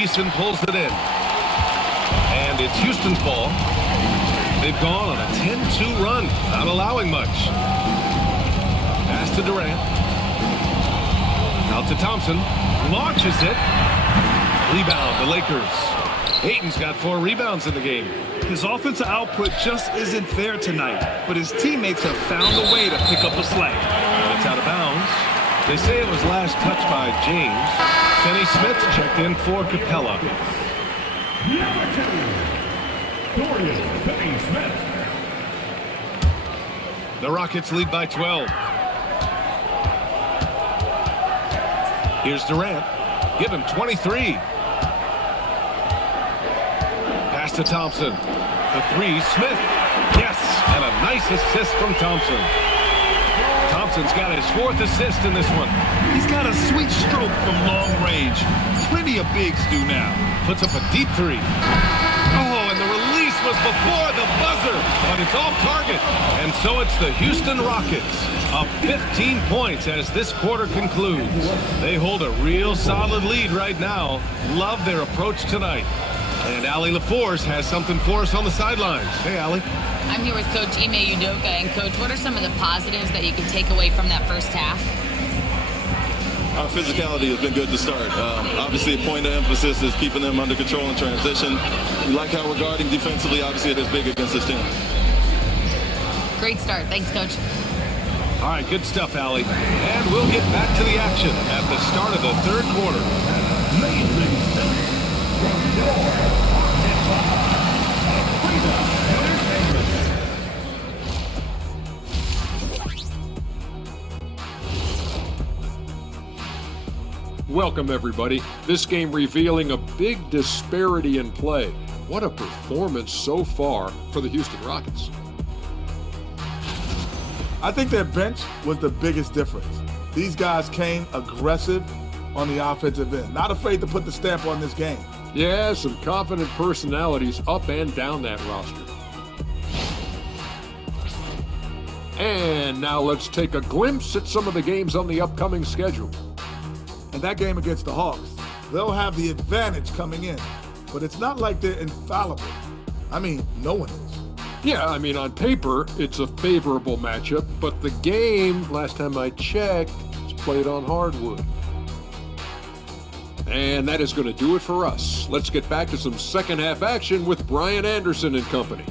Eason pulls it in. And it's Houston's ball. They've gone on a 10-2 run, not allowing much. Pass to Durant. Out to Thompson. Launches it. Rebound, the Lakers. Ayton's got 4 rebounds in the game. His offensive output just isn't there tonight, but his teammates have found a way to pick up the slack. And it's out of bounds. They say it was last touched by James. Finney Smith checked in for Capella. The Rockets lead by 12. Here's Durant. Give him 23. Pass to Thompson. The 3, Smith. Yes, and a nice assist from Thompson. Thompson's got his 4th assist in this one. He's got a sweet stroke from long range. Plenty of bigs do now. Puts up a deep 3. Oh, and the release was before the buzzer, but it's off target. And so it's the Houston Rockets, up 15 points as this quarter concludes. They hold a real solid lead right now. Love their approach tonight. And Allie LaForce has something for us on the sidelines. Hey, Allie. I'm here with Coach Ime Udoka. And, Coach, what are some of the positives that you can take away from that first half? Our physicality has been good to start. Obviously, a point of emphasis is keeping them under control in transition. We like how we're guarding defensively. Obviously, it is big against this team. Great start. Thanks, Coach. All right, good stuff, Allie. And we'll get back to the action at the start of the third quarter. Welcome, everybody. This game revealing a big disparity in play. What a performance so far for the Houston Rockets. I think their bench was the biggest difference. These guys came aggressive on the offensive end. Not afraid to put the stamp on this game. Yeah, some confident personalities up and down that roster. And now let's take a glimpse at some of the games on the upcoming schedule. And that game against the Hawks, they'll have the advantage coming in. But it's not like they're infallible. I mean, no one is. Yeah, I mean, on paper, it's a favorable matchup, but the game, last time I checked, is played on hardwood. And that is going to do it for us. Let's get back to some second half action with Brian Anderson and company.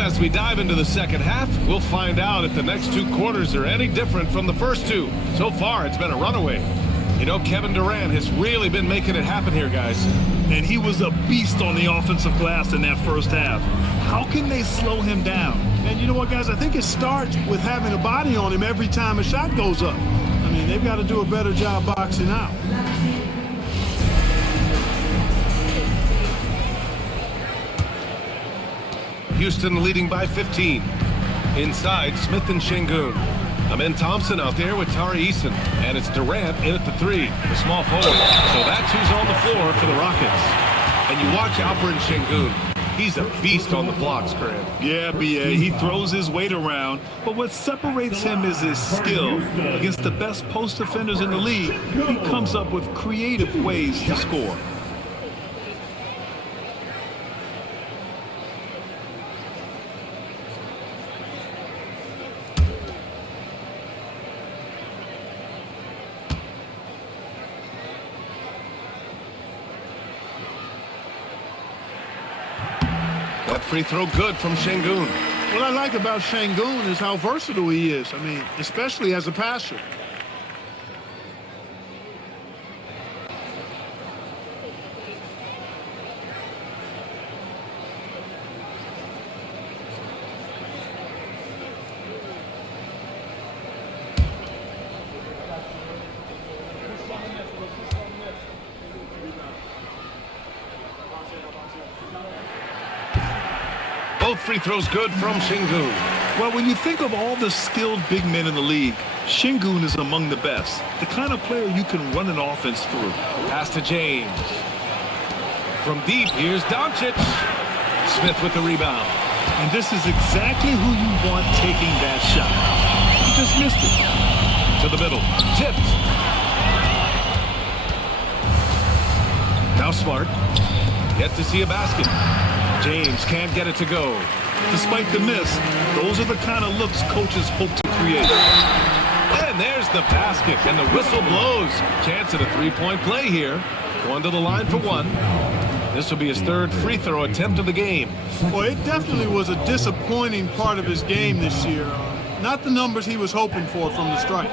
As we dive into the second half, we'll find out if the next two quarters are any different from the first two. So far, it's been a runaway. You know, Kevin Durant has really been making it happen here, guys. And he was a beast on the offensive glass in that first half. How can they slow him down? And you know what, guys? I think it starts with having a body on him every time a shot goes up. I mean, they've got to do a better job boxing out. Houston leading by 15. Inside, Smith and Şengün. Amen Thompson out there with Tari Eason. And it's Durant in at the 3, the small forward. So that's who's on the floor for the Rockets. And you watch Alperen Şengün. He's a beast on the blocks, Grant. Yeah, B.A., he throws his weight around, but what separates him is his skill. Against the best post defenders in the league, he comes up with creative ways to score. Free throw good from Şengün. What I like about Şengün is how versatile he is. I mean, especially as a passer. Both free throws good from Şengün. Well, when you think of all the skilled big men in the league, Şengün is among the best. The kind of player you can run an offense through. Pass to James. From deep, here's Doncic. Smith with the rebound. And this is exactly who you want taking that shot. He just missed it. To the middle. Tipped. Now Smart. Yet to see a basket. James can't get it to go. Despite the miss, those are the kind of looks coaches hope to create. And there's the basket, and the whistle blows. Chance at a three-point play here. Going to the line for one. This will be his third free throw attempt of the game. Well, it definitely was a disappointing part of his game this year. Not the numbers he was hoping for from the stripe.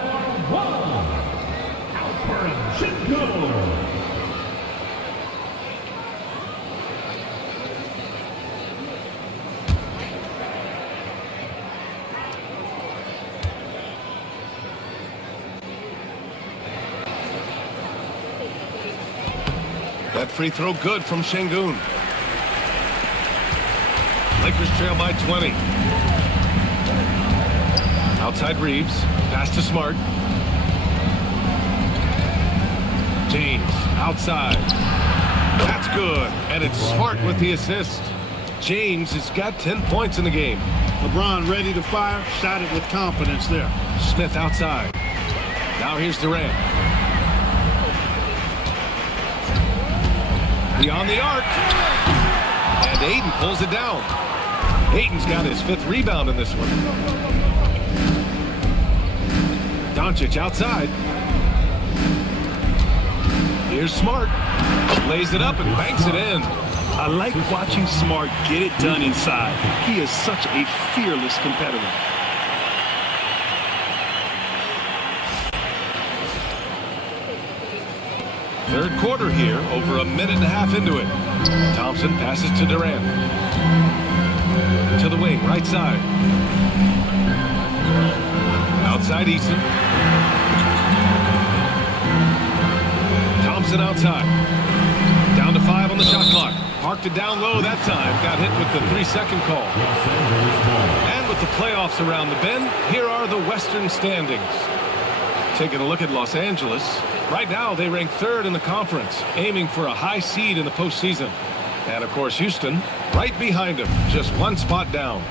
That free throw good from Şengün. Lakers trail by 20. Outside Reeves. Pass to Smart. James outside. That's good. And it's Smart with the assist. James has got 10 points in the game. LeBron ready to fire. Shot it with confidence there. Smith outside. Now here's Durant. Beyond the arc. And Ayton pulls it down. Ayton's got his 5th rebound in this one. Doncic outside. Here's Smart. Lays it up and banks it in. I like watching Smart get it done inside. He is such a fearless competitor. Third quarter here, over a minute and a half into it. Thompson passes to Durant. To the wing, right side. Outside Eason. Thompson outside. Down to 5 on the shot clock. Parked it down low that time. Got hit with the 3-second call. And with the playoffs around the bend, here are the Western standings. Taking a look at Los Angeles. Right now, they rank 3rd in the conference, aiming for a high seed in the postseason. And, of course, Houston right behind them, just 1 spot down.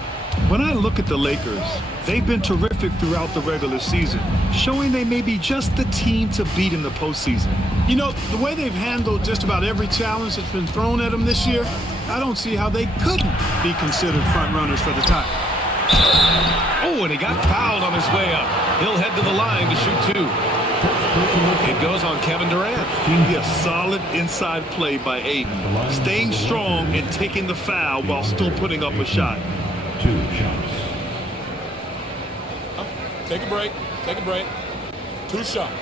When I look at the Lakers, they've been terrific throughout the regular season, showing they may be just the team to beat in the postseason. You know, the way they've handled just about every challenge that's been thrown at them this year, I don't see how they couldn't be considered front runners for the title. Oh, and he got fouled on his way up. He'll head to the line to shoot 2. It goes on Kevin Durant. A solid inside play by Aiden, staying strong and taking the foul while still putting up a shot. 2 shots. Take a break. Take a break. 2 shots.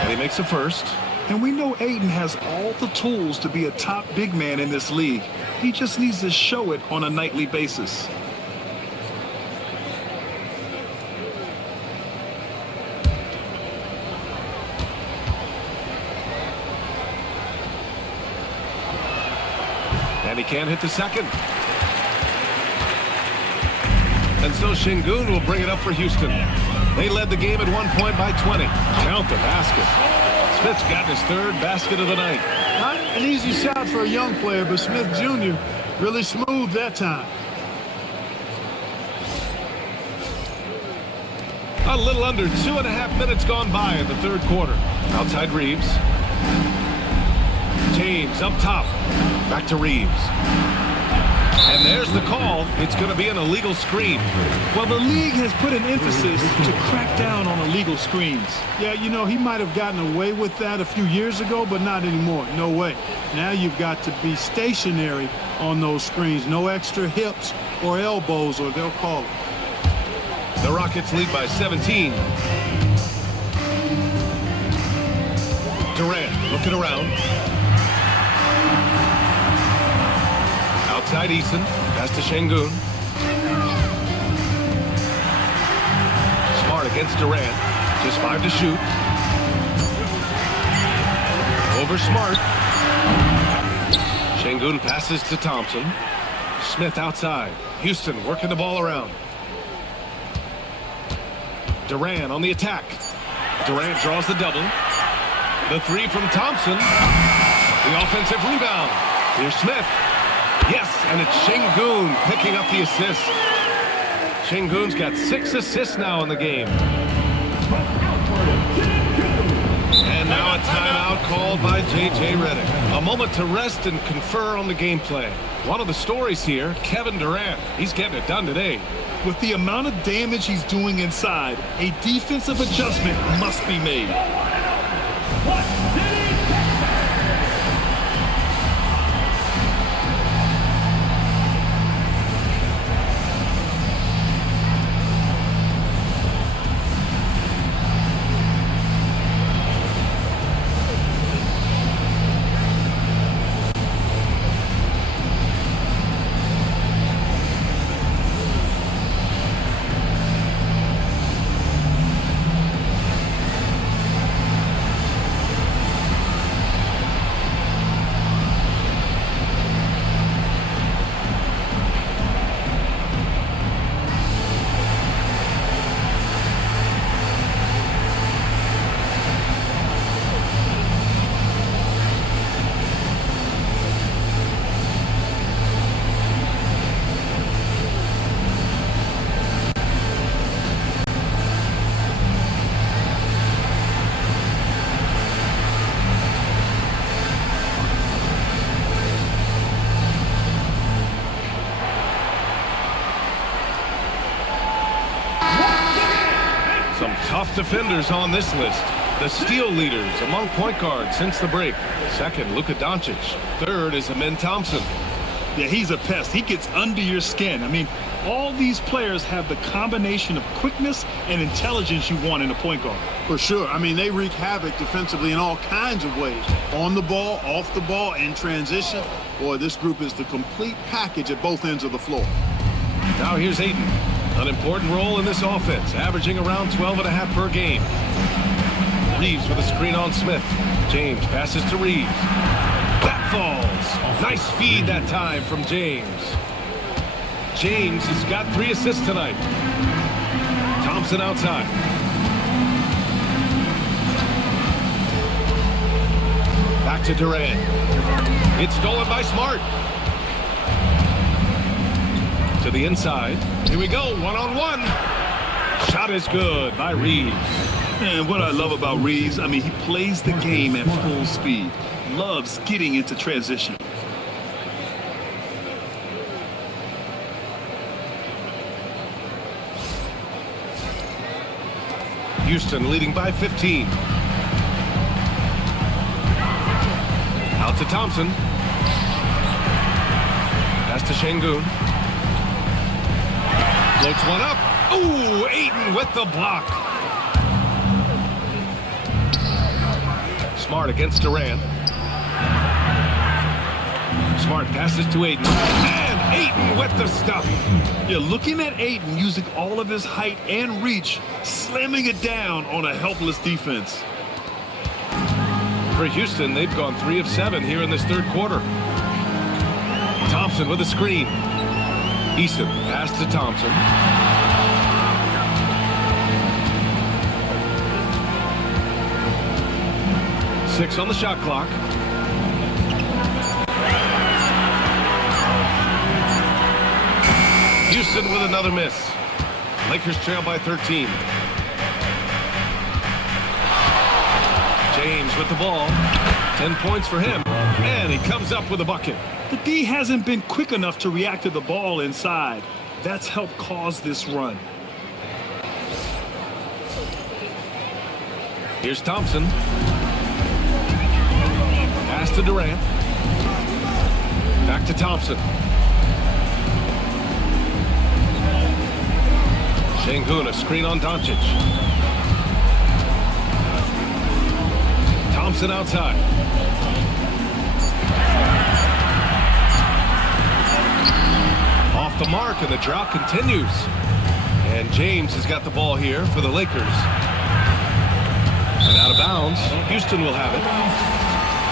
And he makes a first. And we know Aiden has all the tools to be a top big man in this league. He just needs to show it on a nightly basis. And he can't hit the second. And so Şengün will bring it up for Houston. They led the game at one point by 20. Count the basket. Smith's got his 3rd basket of the night. Not an easy shot for a young player, but Smith Jr. really smooth that time. A little under 2.5 minutes gone by in the 3rd quarter. Outside Reeves. James up top. Back to Reeves. And there's the call. It's going to be an illegal screen. Well, the league has put an emphasis to crack down on illegal screens. Yeah, you know, he might have gotten away with that a few years ago, but not anymore. No way. Now you've got to be stationary on those screens. No extra hips or elbows, or they'll call it. The Rockets lead by 17. Durant looking around. Outside Eason. Pass to Şengün. Smart against Durant. Just 5 to shoot. Over Smart. Şengün passes to Thompson. Smith outside. Houston working the ball around. Durant on the attack. Durant draws the double. The 3 from Thompson. The offensive rebound. Here's Smith. Yes, and it's Şengün picking up the assist. Şengün's got 6 assists now in the game. And now a timeout called by J.J. Redick. A moment to rest and confer on the game plan. One of the stories here, Kevin Durant. He's getting it done today. With the amount of damage he's doing inside, a defensive adjustment must be made. Some tough defenders on this list. The steal leaders among point guards since the break. Second, Luka Doncic. Third is Amin Thompson. Yeah, he's a pest. He gets under your skin. I mean, all these players have the combination of quickness and intelligence you want in a point guard. For sure. I mean, they wreak havoc defensively in all kinds of ways. On the ball, off the ball, in transition. Boy, this group is the complete package at both ends of the floor. Now here's Ayton. An important role in this offense, averaging around 12.5 per game. Reeves with a screen on Smith. James passes to Reeves. That falls. Nice feed that time from James. James has got 3 assists tonight. Thompson outside. Back to Durant. It's stolen by Smart. To the inside. Here we go, one-on-one. Shot is good by Reeves. And what I love about Reeves, I mean, he plays the game at full speed. Loves getting into transition. Houston leading by 15. Out to Thompson. Pass to Şengün. Floats one up. Ooh, Ayton with the block. Smart against Durant. Smart passes to Ayton. And Ayton with the stuff. Yeah, looking at Ayton using all of his height and reach, slamming it down on a helpless defense. For Houston, they've gone 3 of 7 here in this third quarter. Thompson with a screen. Eason pass to Thompson. Six on the shot clock. Houston with another miss. Lakers trail by 13. James with the ball. 10 points for him. And he comes up with a bucket. The D hasn't been quick enough to react to the ball inside. That's helped cause this run. Here's Thompson. Pass to Durant. Back to Thompson. Şengün, a screen on Doncic. Thompson outside. Off the mark, and the drought continues. And James has got the ball here for the Lakers. And out of bounds, Houston will have it.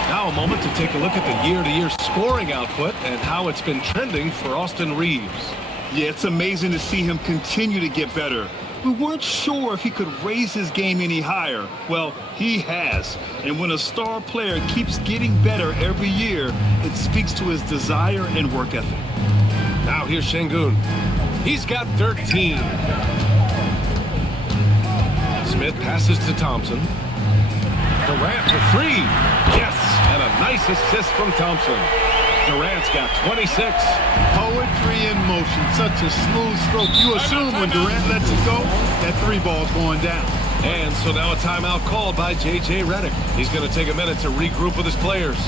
Now a moment to take a look at the year-to-year scoring output and how it's been trending for Austin Reeves. Yeah, it's amazing to see him continue to get better. We weren't sure if he could raise his game any higher. Well, he has. And when a star player keeps getting better every year, it speaks to his desire and work ethic. Now here's Şengün. He's got 13. Smith passes to Thompson. Durant for 3. Yes, and a nice assist from Thompson. Durant's got 26. Poetry in motion. Such a smooth stroke. You assume when Durant lets it go, that 3 ball's going down. And so now a timeout called by J.J. Redick. He's going to take a minute to regroup with his players.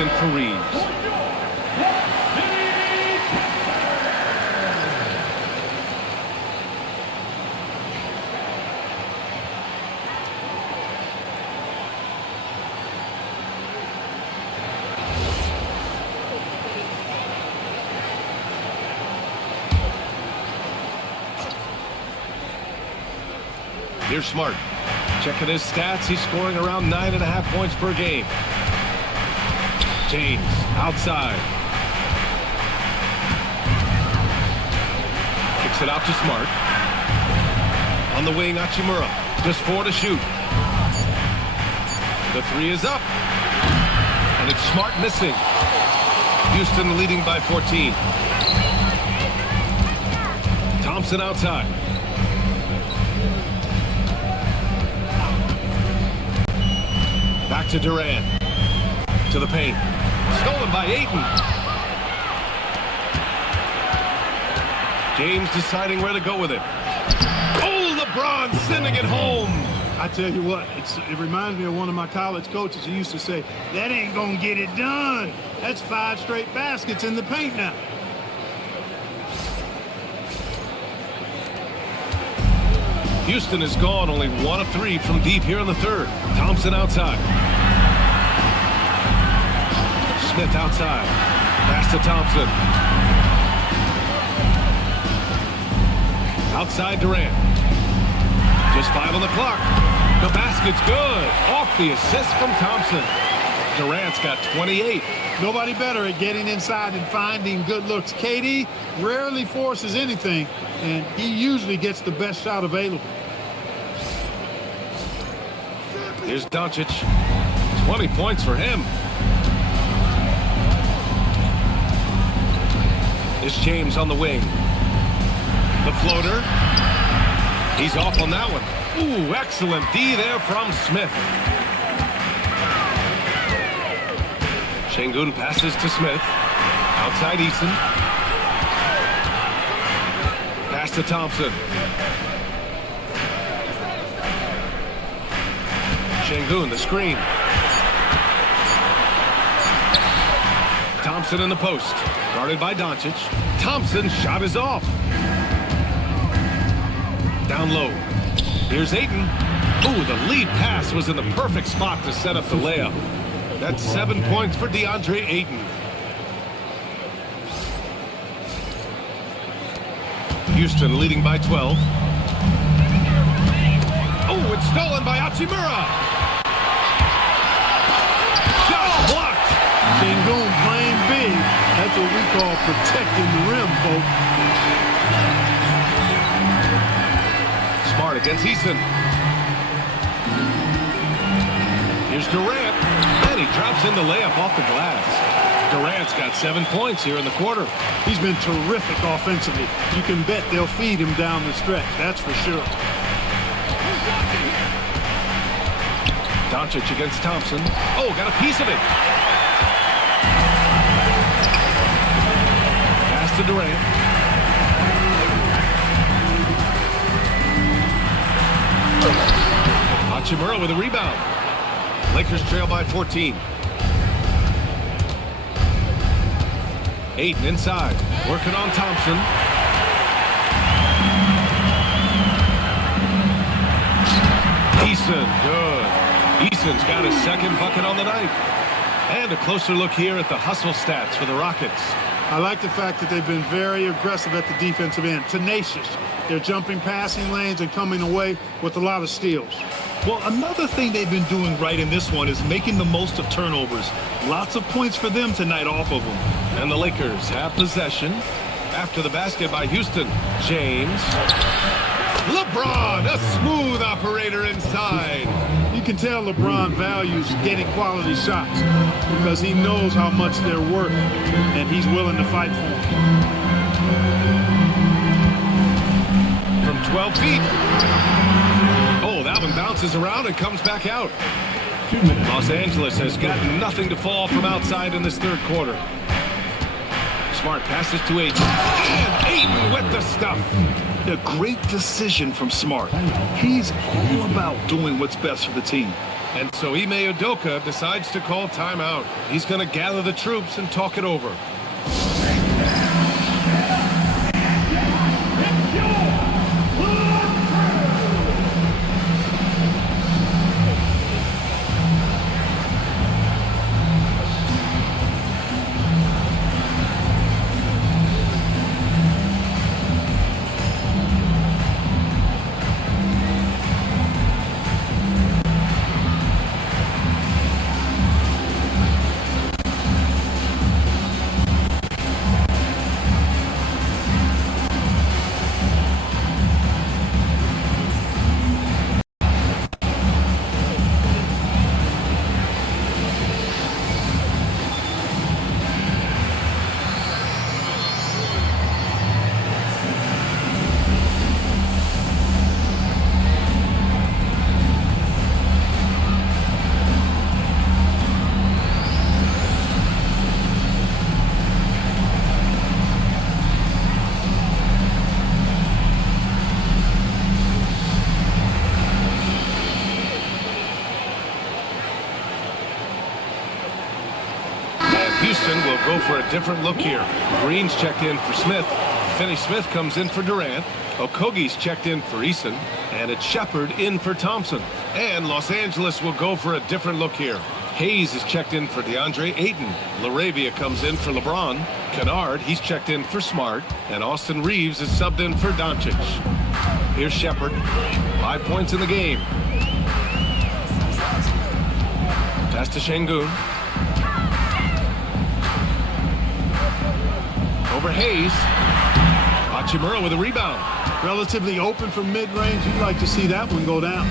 in for Reeves. Here's Smart. Checking his stats. He's scoring around 9.5 points per game. James outside. Kicks it out to Smart. On the wing, Hachimura. Just 4 to shoot. The 3 is up. And it's Smart missing. Houston leading by 14. Thompson outside. Back to Durant. To the paint. Stolen by Ayton. James deciding where to go with it. Oh, LeBron sending it home. I tell you what, it reminds me of one of my college coaches who used to say, that ain't gonna get it done. That's 5 straight baskets in the paint now. Houston is gone, only 1 of 3 from deep here in the third. Thompson outside. Smith outside. Pass to Thompson. Outside Durant. Just 5 on the clock. The basket's good. Off the assist from Thompson. Durant's got 28. Nobody better at getting inside and finding good looks. KD rarely forces anything, and he usually gets the best shot available. Here's Doncic. 20 points for him. It's James on the wing. The floater. He's off on that one. Ooh, excellent D there from Smith. Şengün passes to Smith. Outside Eason. Pass to Thompson. Şengün, the screen. Thompson in the post. Guarded by Doncic. Thompson's shot is off. Down low. Here's Ayton. Ooh, the lead pass was in the perfect spot to set up the layup. That's 7 points for DeAndre Ayton. Houston leading by 12. Oh, it's stolen by Hachimura. Shot blocked. Şengün playing big. That's what we call protecting the rim, folks. Smart against Eason. Here's Durant. And he drops in the layup off the glass. Durant's got 7 points here in the quarter. He's been terrific offensively. You can bet they'll feed him down the stretch. That's for sure. Doncic against Thompson. Oh, got a piece of it. Pass to Durant. Hachimura with a rebound. Lakers trail by 14. Ayton inside. Working on Thompson. Eason, good. Eason's got his second bucket on the night. And a closer look here at the hustle stats for the Rockets. I like the fact that they've been very aggressive at the defensive end. Tenacious. They're jumping passing lanes and coming away with a lot of steals. Well, another thing they've been doing right in this one is making the most of turnovers. Lots of points for them tonight off of them. And the Lakers have possession after the basket by Houston. James. LeBron, a smooth operator inside. You can tell LeBron values getting quality shots because he knows how much they're worth, and he's willing to fight for them. From 12 feet. Oh, that one bounces around and comes back out. Los Angeles has got nothing to fall from outside in this third quarter. Smart passes to Ayton. And Ayton with the stuff. A great decision from Smart. He's all about doing what's best for the team. And so Ime Udoka decides to call timeout. He's going to gather the troops and talk it over. Houston will go for a different look here. Green's checked in for Smith. Finney-Smith comes in for Durant. Okogie's checked in for Eason. And it's Shepard in for Thompson. And Los Angeles will go for a different look here. Hayes is checked in for DeAndre Ayton. LaRavia comes in for LeBron. Kennard, he's checked in for Smart. And Austin Reeves is subbed in for Doncic. Here's Shepard. 5 points in the game. Pass to Şengün. Over Hayes. Hachimura with a rebound. Relatively open from mid-range. You'd like to see that one go down.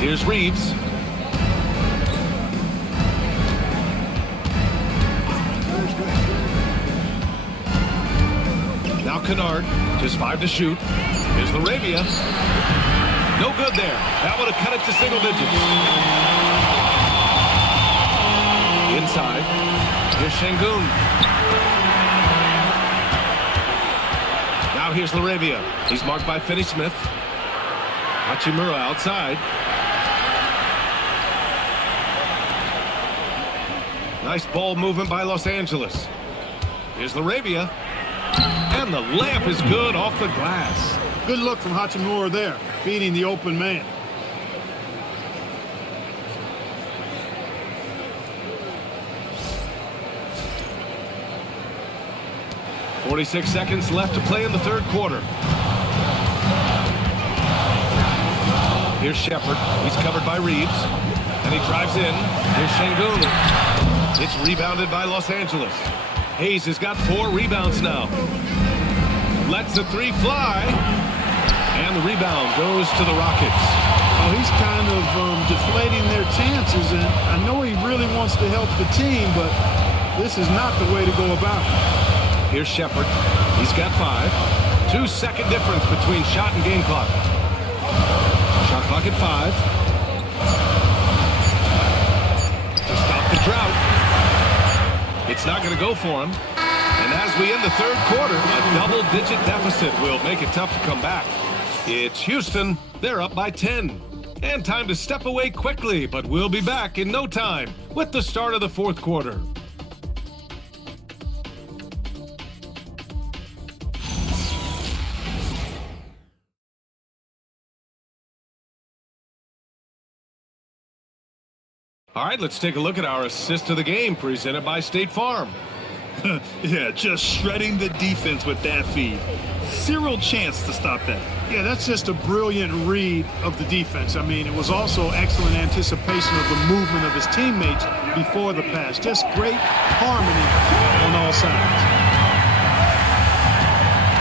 Here's Reeves. Now Kennard. Just 5 to shoot. Here's LaRavia. No good there. That would have cut it to single digits. Inside. Here's Şengün. Now here's LaRavia. He's marked by Finney-Smith. Hachimura outside. Nice ball movement by Los Angeles. Here's LaRavia. And the layup is good off the glass. Good look from Hachimura there, feeding the open man. 46 seconds left to play in the third quarter. Here's Shepard. He's covered by Reeves. And he drives in. Here's Şengün. It's rebounded by Los Angeles. Hayes has got 4 rebounds now. Lets the 3 fly. And the rebound goes to the Rockets. Oh, he's kind of deflating their chances. And I know he really wants to help the team, but this is not the way to go about it. Here's Shepard. He's got 5. 2-second difference between shot and game clock. Shot clock at 5. To stop the drought. It's not going to go for him. And as we end the third quarter, a double-digit deficit will make it tough to come back. It's Houston. They're up by 10. And time to step away quickly, but we'll be back in no time with the start of the fourth quarter. All right, let's take a look at our assist of the game presented by State Farm. Yeah, just shredding the defense with that feed. Zero chance to stop that. Yeah, that's just a brilliant read of the defense. I mean, it was also excellent anticipation of the movement of his teammates before the pass. Just great harmony on all sides.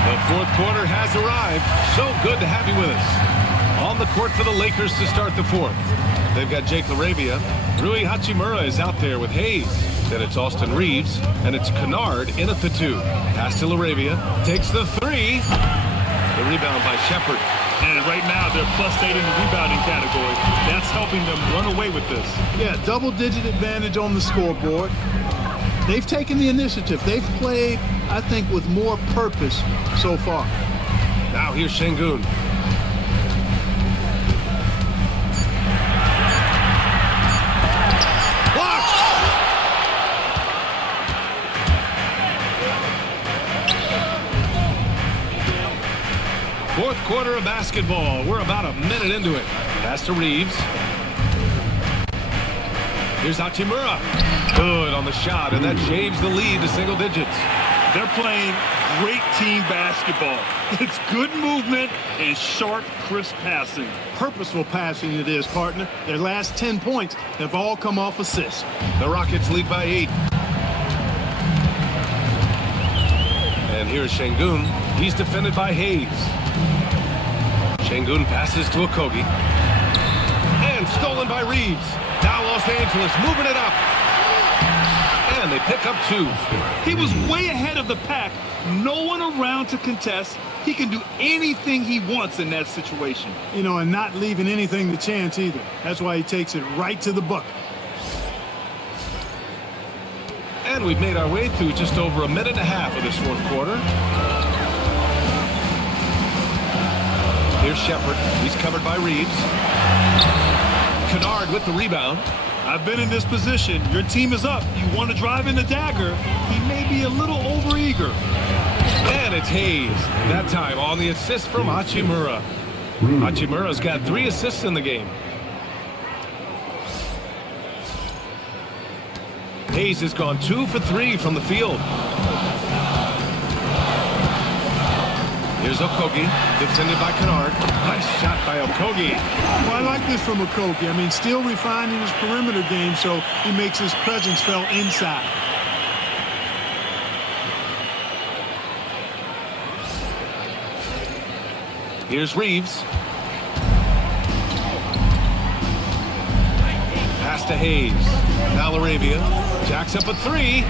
The fourth quarter has arrived. So good to have you with us. On the court for the Lakers to start the fourth. They've got Jake LaRavia. Rui Hachimura is out there with Hayes. Then it's Austin Reeves, and it's Kennard in at the 2. Pass to LaRavia. Takes the 3. The rebound by Shepard. And right now, they're +8 in the rebounding category. That's helping them run away with this. Yeah, double-digit advantage on the scoreboard. They've taken the initiative. They've played, I think, with more purpose so far. Now here's Şengün. quarter of basketball. We're about a minute into it. Pass to Reeves. Here's Hachimura. Good on the shot, and that shaves the lead to single digits. They're playing great team basketball. It's good movement and sharp, crisp passing. Purposeful passing it is, partner. Their last 10 points have all come off assists. The Rockets lead by 8. And here's Şengün. He's defended by Hayes. Şengün passes to Okogie. And stolen by Reeves. Now Los Angeles moving it up. And they pick up 2. He was way ahead of the pack. No one around to contest. He can do anything he wants in that situation. You know, and not leaving anything to chance either. That's why he takes it right to the bucket. And we've made our way through just over a minute and a half of this fourth quarter. Here's Shepard. He's covered by Reeves. Kennard with the rebound. I've been in this position. Your team is up. You want to drive in the dagger. He may be a little overeager. And it's Hayes. That time on the assist from Hachimura. Hachimura's got 3 assists in the game. Hayes has gone 2 for 3 from the field. Here's Okogie, defended by Kennard. Nice shot by Okogie. Well, I like this from Okogie. I mean, still refining his perimeter game, so he makes his presence felt inside. Here's Reeves. Pass to Hayes. Now Laravia. Jacks up a 3.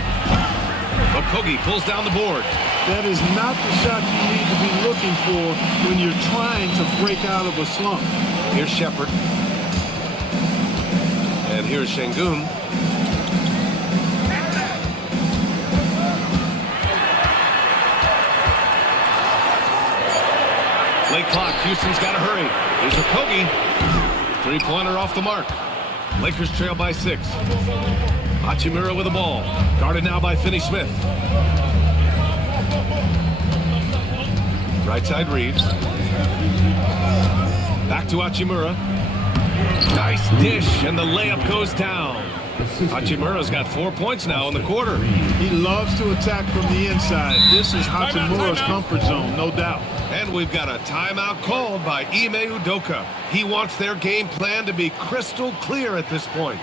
Okogie pulls down the board. That is not the shot you need to be looking for when you're trying to break out of a slump. Here's Shepard. And here's Şengün. Late clock. Houston's got to hurry. Here's Okogie. 3-pointer off the mark. Lakers trail by 6. Hachimura with the ball. Guarded now by Finney-Smith. Right side Reeves. Back to Hachimura. Nice dish, and the layup goes down. Hachimura's got 4 points now in the quarter. He loves to attack from the inside. This is Hachimura's comfort zone, no doubt. And we've got a timeout called by Ime Udoka. He wants their game plan to be crystal clear at this point.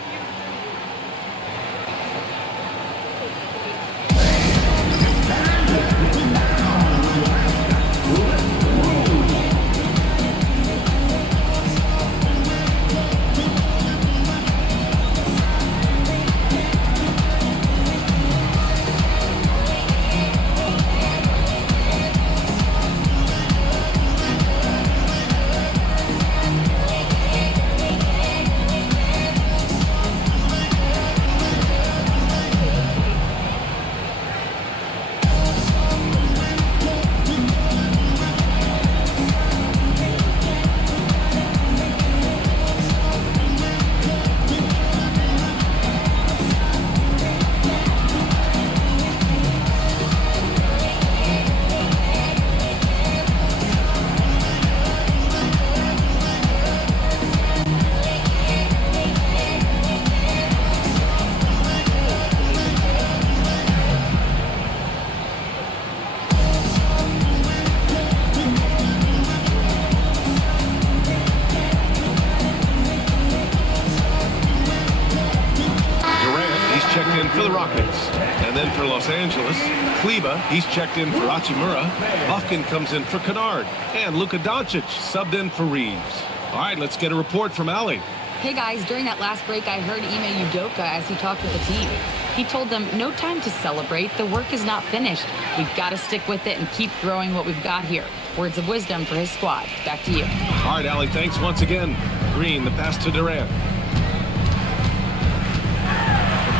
For the Rockets. And then for Los Angeles, Kleba, he's checked in for Hachimura. Lofkin comes in for Kennard. And Luka Doncic subbed in for Reeves. All right, let's get a report from Allie. Hey guys, during that last break, I heard Ime Udoka as he talked with the team. He told them, no time to celebrate. The work is not finished. We've got to stick with it and keep growing what we've got here. Words of wisdom for his squad. Back to you. All right, Allie, thanks once again. Green, the pass to Durant.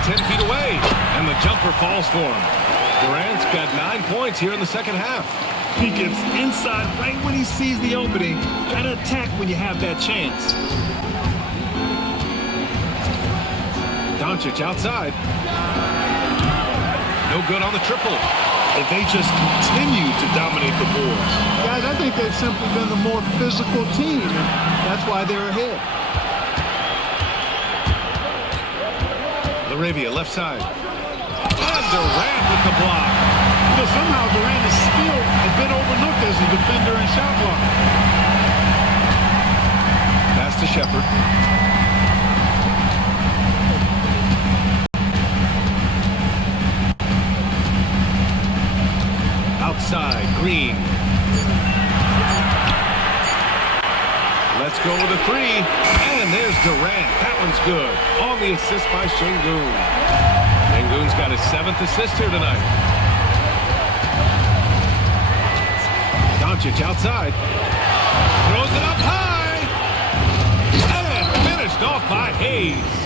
10 feet away, and the jumper falls for him. Durant's got 9 points here in the second half. He gets inside right when he sees the opening. Try to attack when you have that chance. Doncic outside. No good on the triple. if they just continue to dominate the boards. Guys, I think they've simply been the more physical team, and that's why they're ahead. Laravia, left side. And Durant with the block. You know, somehow Durant is still a bit overlooked as a defender and shot blocker. Pass to Shepard. Outside, Green. Let's go with a three. And there's Durant. That one's good. On the assist by Şengün. Şengün's got his 7th assist here tonight. Doncic outside. Throws it up high. And finished off by Hayes.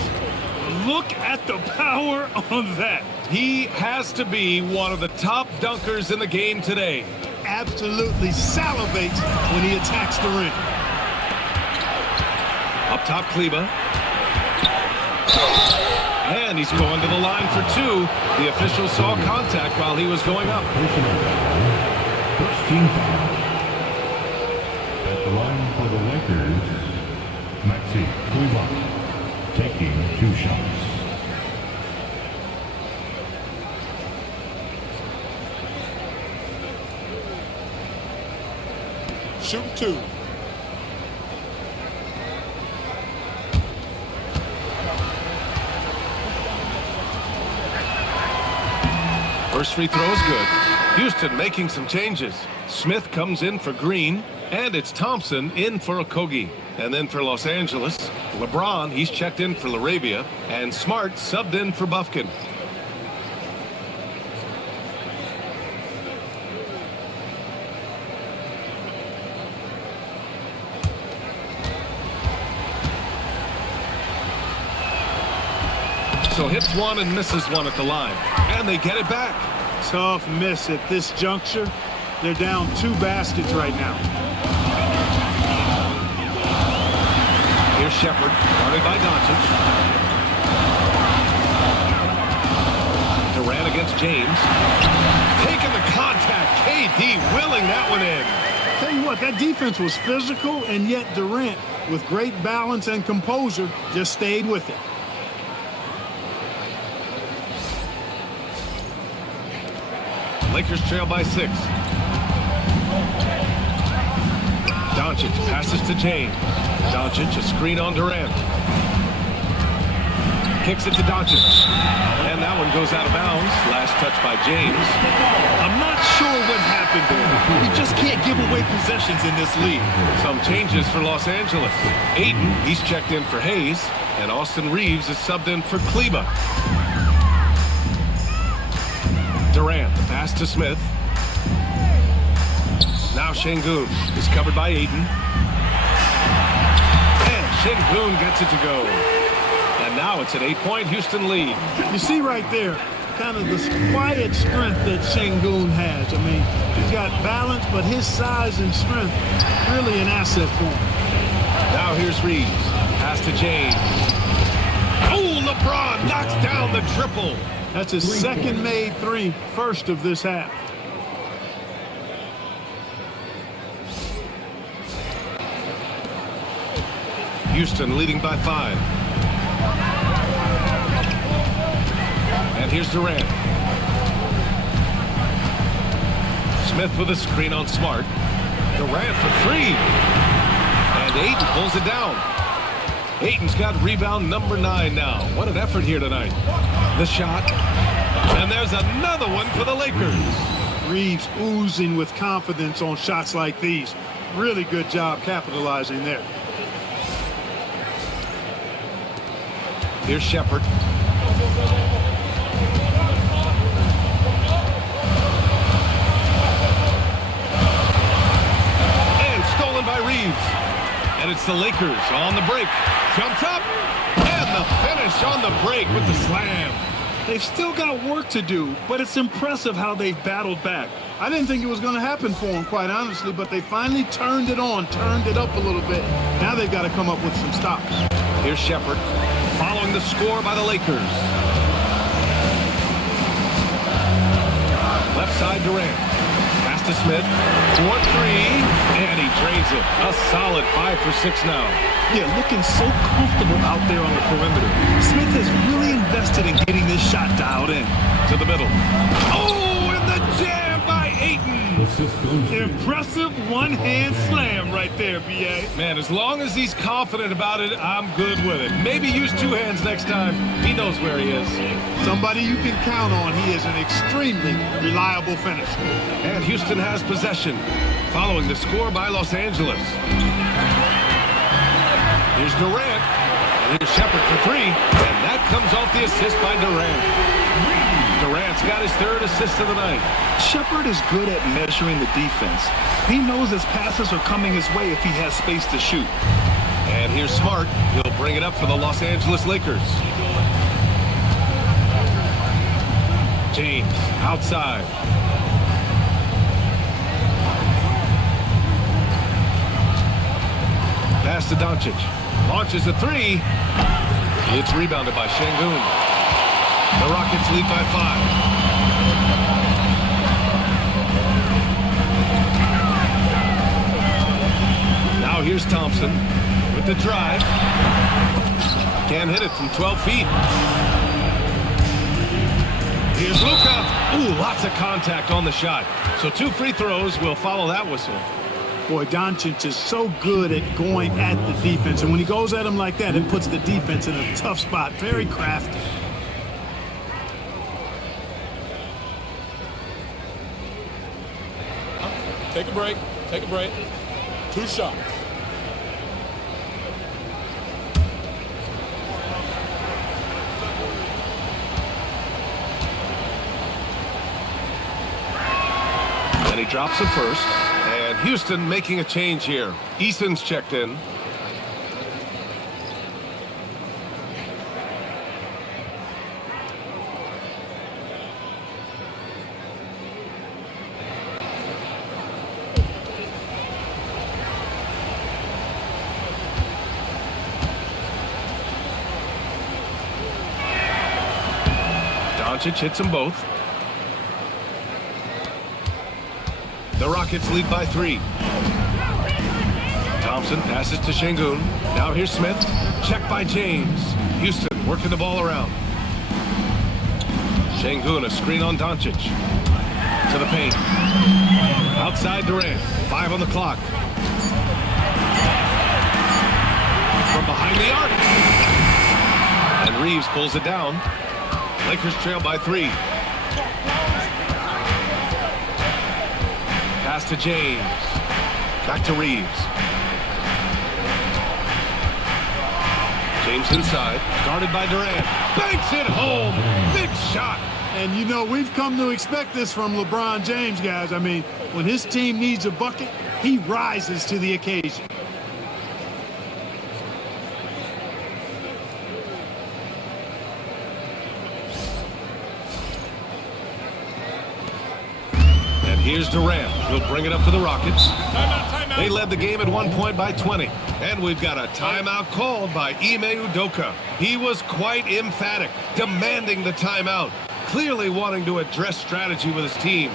Look at the power on that. He has to be one of the top dunkers in the game today. Absolutely salivates when he attacks the rim. Up top, Kleba. And he's going to the line for two. The official saw contact while he was going up. First team foul. At the line for the Lakers, Maxi Kleba taking 2 shots. Shoot 2. First free throw is good. Houston making some changes. Smith comes in for Green, and it's Thompson in for Okogie. And then for Los Angeles, LeBron, he's checked in for Laravia, and Smart subbed in for Bufkin. So hits one and misses one at the line. And they get it back. Tough miss at this juncture. They're down 2 baskets right now. Here's Shepard, guarded by Doncic. Durant against James. Taking the contact. KD willing that one in. Tell you what, that defense was physical, and yet Durant, with great balance and composure, just stayed with it. Lakers trail by 6. Doncic passes to James. Doncic, a screen on Durant. Kicks it to Doncic. And that one goes out of bounds. Last touch by James. I'm not sure what happened there. You just can't give away possessions in this league. Some changes for Los Angeles. Ayton, he's checked in for Hayes. And Austin Reeves is subbed in for Kleba. Durant, the pass to Smith. Now Şengün is covered by Ayton. And Şengün gets it to go. And now it's an 8-point Houston lead. You see right there, kind of the quiet strength that Şengün has. I mean, he's got balance, but his size and strength really an asset for him. Now here's Reeves. Pass to James. Oh, LeBron knocks down the triple. That's his second made 3, first of this half. Houston leading by 5. And here's Durant. Smith with a screen on Smart. Durant for 3. And Ayton pulls it down. Ayton's got rebound number 9 now. What an effort here tonight. The shot. And there's another one for the Lakers. Reeves oozing with confidence on shots like these. Really good job capitalizing there. Here's Shepard. And stolen by Reeves. And it's the Lakers on the break. Jumps up. And the finish on the break with the slam. They've still got work to do, but it's impressive how they've battled back. I didn't think it was going to happen for them, quite honestly, but they finally turned it on, turned it up a little bit. Now they've got to come up with some stops. Here's Shepard, following the score by the Lakers. Left outside Durant. Pass to Smith. 4-3. And he drains it. A solid 5 for 6 now. Yeah, looking so comfortable out there on the perimeter. Smith has really invested in getting this shot dialed in. To the middle. Oh, and the jam by Ayton. Impressive one-hand slam right there, B.A. Man, as long as he's confident about it, I'm good with it. Maybe use 2 hands next time. He knows where he is. Somebody you can count on. He is an extremely reliable finisher. And Houston has possession, following the score by Los Angeles. Here's Durant. And here's Shepard for 3. And that comes off the assist by Durant. Durant's got his 3rd assist of the night. Shepard is good at measuring the defense. He knows his passes are coming his way if he has space to shoot. And here's Smart. He'll bring it up for the Los Angeles Lakers. James outside. Pass to Doncic. Launches a 3. It's rebounded by Şengün. The Rockets lead by 5. Now here's Thompson with the drive. Can't hit it from 12 feet. Here's Luka. Ooh, lots of contact on the shot. So 2 free throws will follow that whistle. Boy, Doncic is so good at going at the defense. And when he goes at him like that, it puts the defense in a tough spot. Very crafty. Take a break. Take a break. 2 shots. And he drops it first. And Houston making a change here. Eason's checked in. Doncic hits them both. The Rockets lead by 3. Thompson passes to Şengün. Now here's Smith. Checked by James. Houston working the ball around. Şengün, a screen on Doncic. To the paint. Outside Durant. 5 on the clock. From behind the arc. And Reeves pulls it down. Lakers trail by 3. Pass to James. Back to Reeves. James inside. Guarded by Durant. Banks it home. Big shot. And, you know, we've come to expect this from LeBron James, guys. I mean, when his team needs a bucket, he rises to the occasion. Here's Durant. He'll bring it up for the Rockets. Timeout. They led the game at one point by 20. And we've got a timeout called by Ime Udoka. He was quite emphatic, demanding the timeout, clearly wanting to address strategy with his team.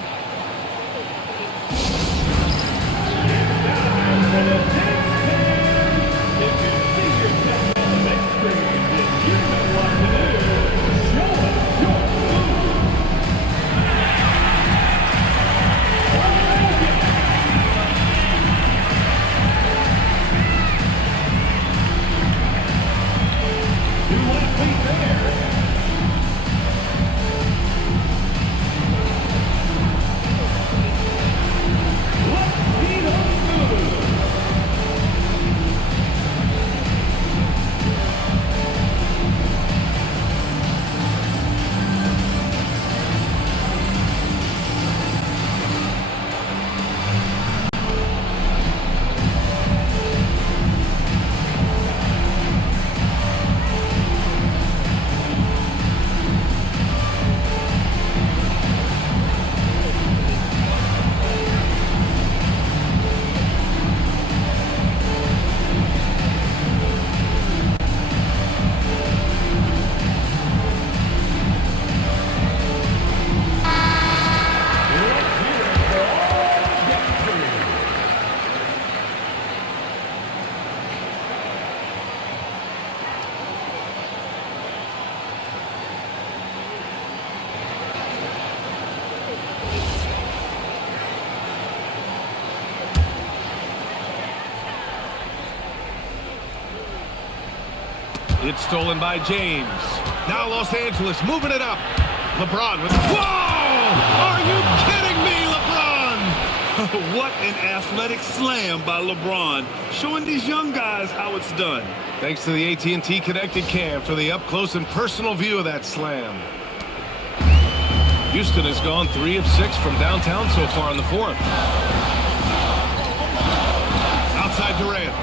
It's stolen by James. Now Los Angeles moving it up. LeBron with... Whoa! Are you kidding me, LeBron? What an athletic slam by LeBron, showing these young guys how it's done. Thanks to the AT&T connected cam for the up-close and personal view of that slam. Houston has gone 3 of 6 from downtown so far in the fourth. Outside Durant.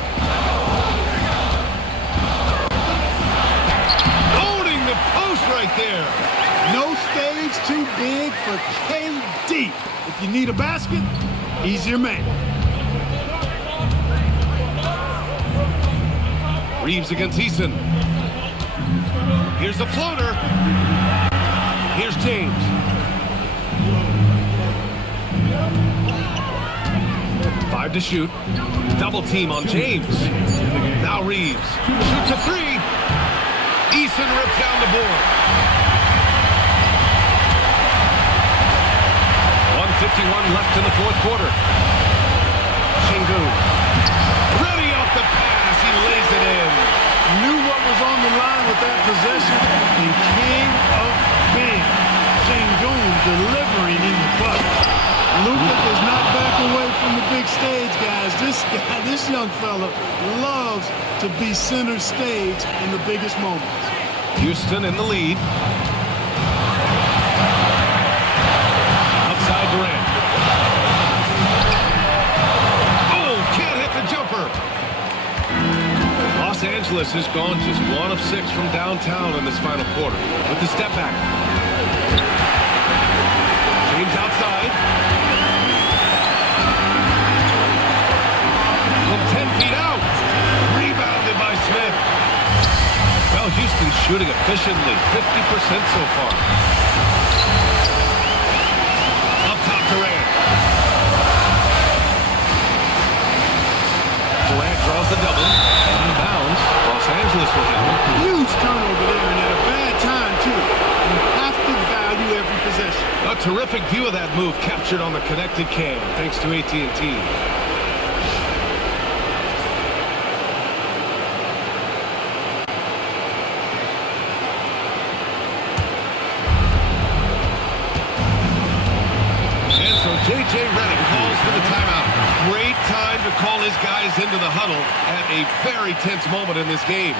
Owning the post right there. No stage too big for KD. If you need a basket, he's your man. Reeves against Eason. Here's the floater. Here's James. Five to shoot. Double team on James. Now Reeves shoots a 3. Eason rips down the board. 1:51 left in the fourth quarter. Şengün. Ready off the pass. He lays it in. Knew what was on the line with that possession and came up big. Şengün delivering in the clutch. Luka does not back away from the big stage, guys. This young fella loves to be center stage in the biggest moments. Houston in the lead. Outside Durant. Oh, can't hit the jumper. Los Angeles has gone just 1 of 6 from downtown in this final quarter with the step back. James outside. From 10 feet out. Rebounded by Smith. Well, Houston's shooting efficiently, 50% so far. Up top, Durant. Durant draws the double. And inbounds. Los Angeles will have it. Huge turnover there, and at a bad time, too. You have to value every possession. A terrific view of that move captured on the connected cam, thanks to AT&T. J.J. Redick calls for the timeout. Great time to call his guys into the huddle at a very tense moment in this game.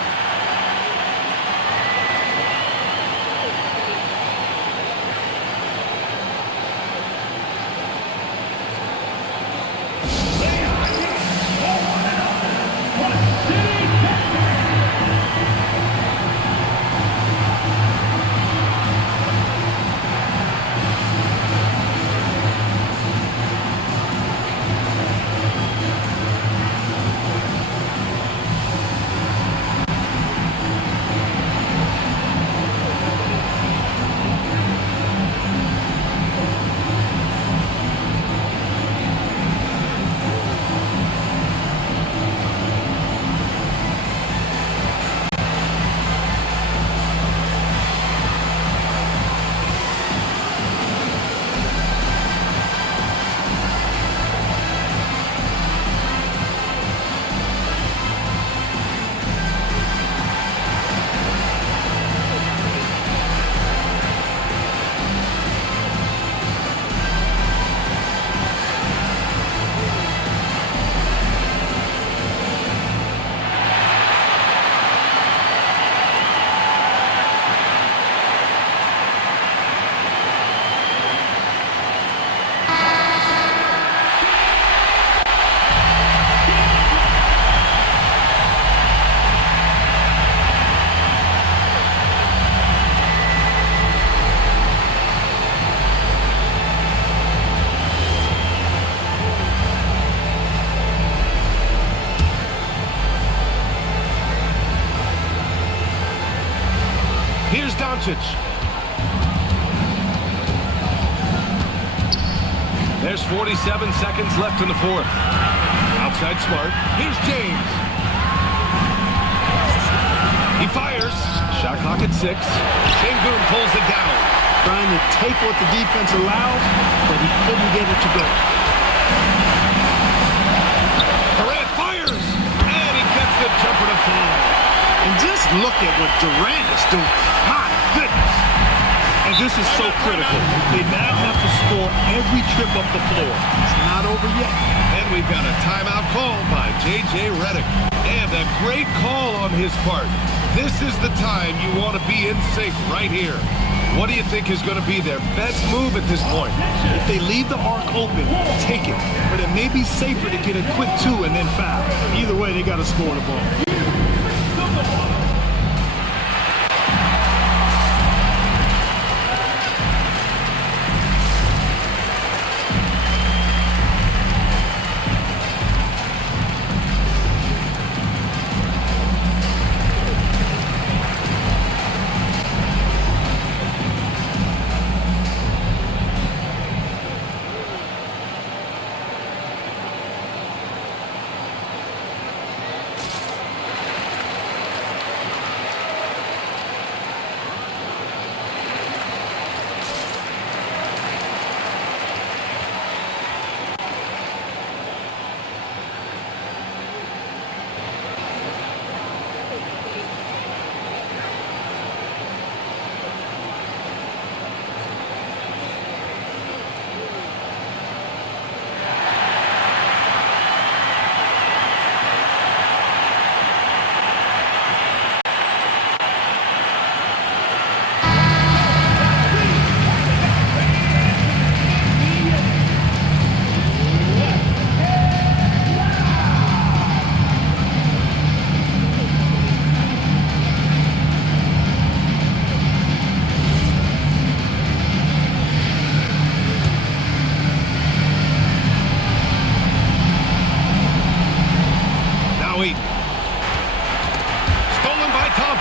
Here's Doncic. There's 47 seconds left in the fourth. Outside Smart. Here's James. He fires. Shot clock at 6. Şengün pulls it down. Trying to take what the defense allows, but he couldn't get it to go. Durant fires. And he gets the jumper to fall. And just look at what Durant is doing. My goodness. And this is so critical. They now have to score every trip up the floor. It's not over yet. And we've got a timeout called by J.J. Redick. And a great call on his part. This is the time you want to be in sync right here. What do you think is going to be their best move at this point? If they leave the arc open, take it. But it may be safer to get a quick 2 and then foul. Either way, they got to score the ball.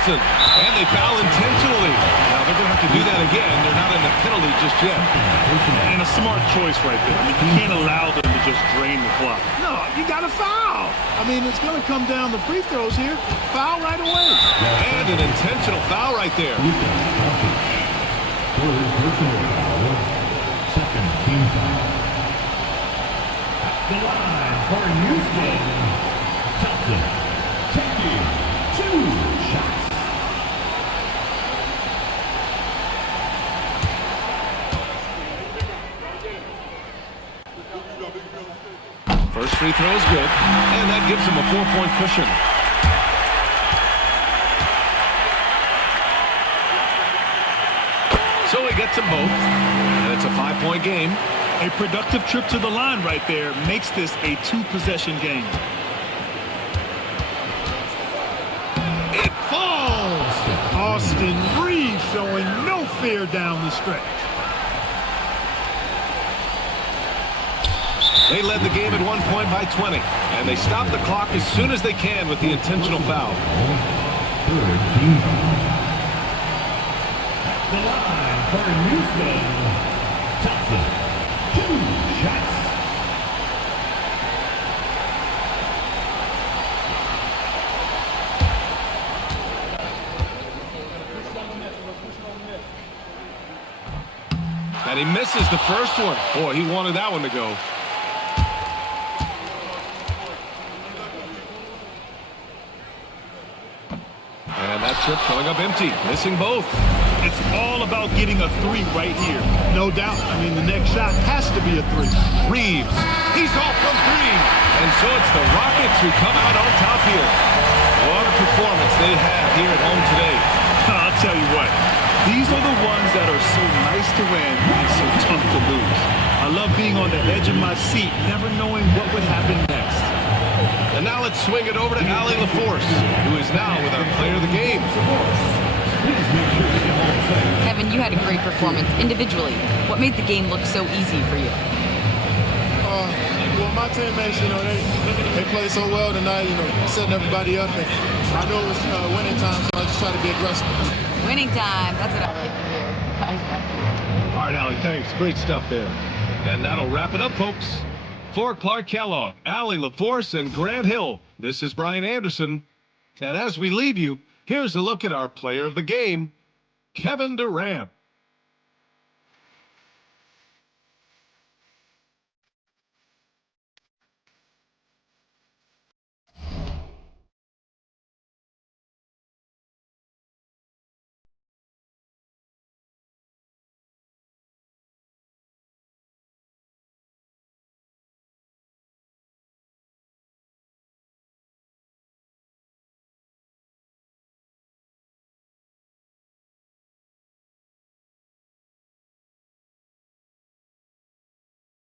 And they foul intentionally. Now they're going to have to do that again. They're not in the penalty just yet. And a smart choice right there. I mean, you can't allow them to just drain the clock. No, you got to foul. I mean, it's going to come down to free throws here. Foul right away. And an intentional foul right there. Third personal foul. Second team foul. At the line for Houston. Thompson taking 2 shots. First free throw is good, and that gives him a 4-point cushion. So he gets them both, and it's a 5-point game. A productive trip to the line right there makes this a 2-possession game. It falls. Austin Reeves showing no fear down the stretch. They led the game at 1 point by 20, and they stop the clock as soon as they can with the intentional foul. Third team foul. At the line for Houston. Thompson, 2 shots. And he misses the first one. Boy, he wanted that one to go. And that trip coming up empty, missing both. It's all about getting a 3 right here. No doubt. I mean, the next shot has to be a 3. Reeves, he's off from 3. And so it's the Rockets who come out on top here. What a performance they have here at home today. I'll tell you what. These are the ones that are so nice to win and so tough to lose. I love being on the edge of my seat, never knowing what would happen next. And now let's swing it over to Allie LaForce, who is now with our player of the game. Kevin, you had a great performance individually. What made the game look so easy for you? Well, my teammates, they played so well tonight, setting everybody up. And I know it was winning time, so I just try to be aggressive. Winning time. That's what I like to hear. All right, Allie, thanks. Great stuff there. And that'll wrap it up, folks. For Clark Kellogg, Allie LaForce, and Grant Hill, this is Brian Anderson. And as we leave you, here's a look at our player of the game, Kevin Durant.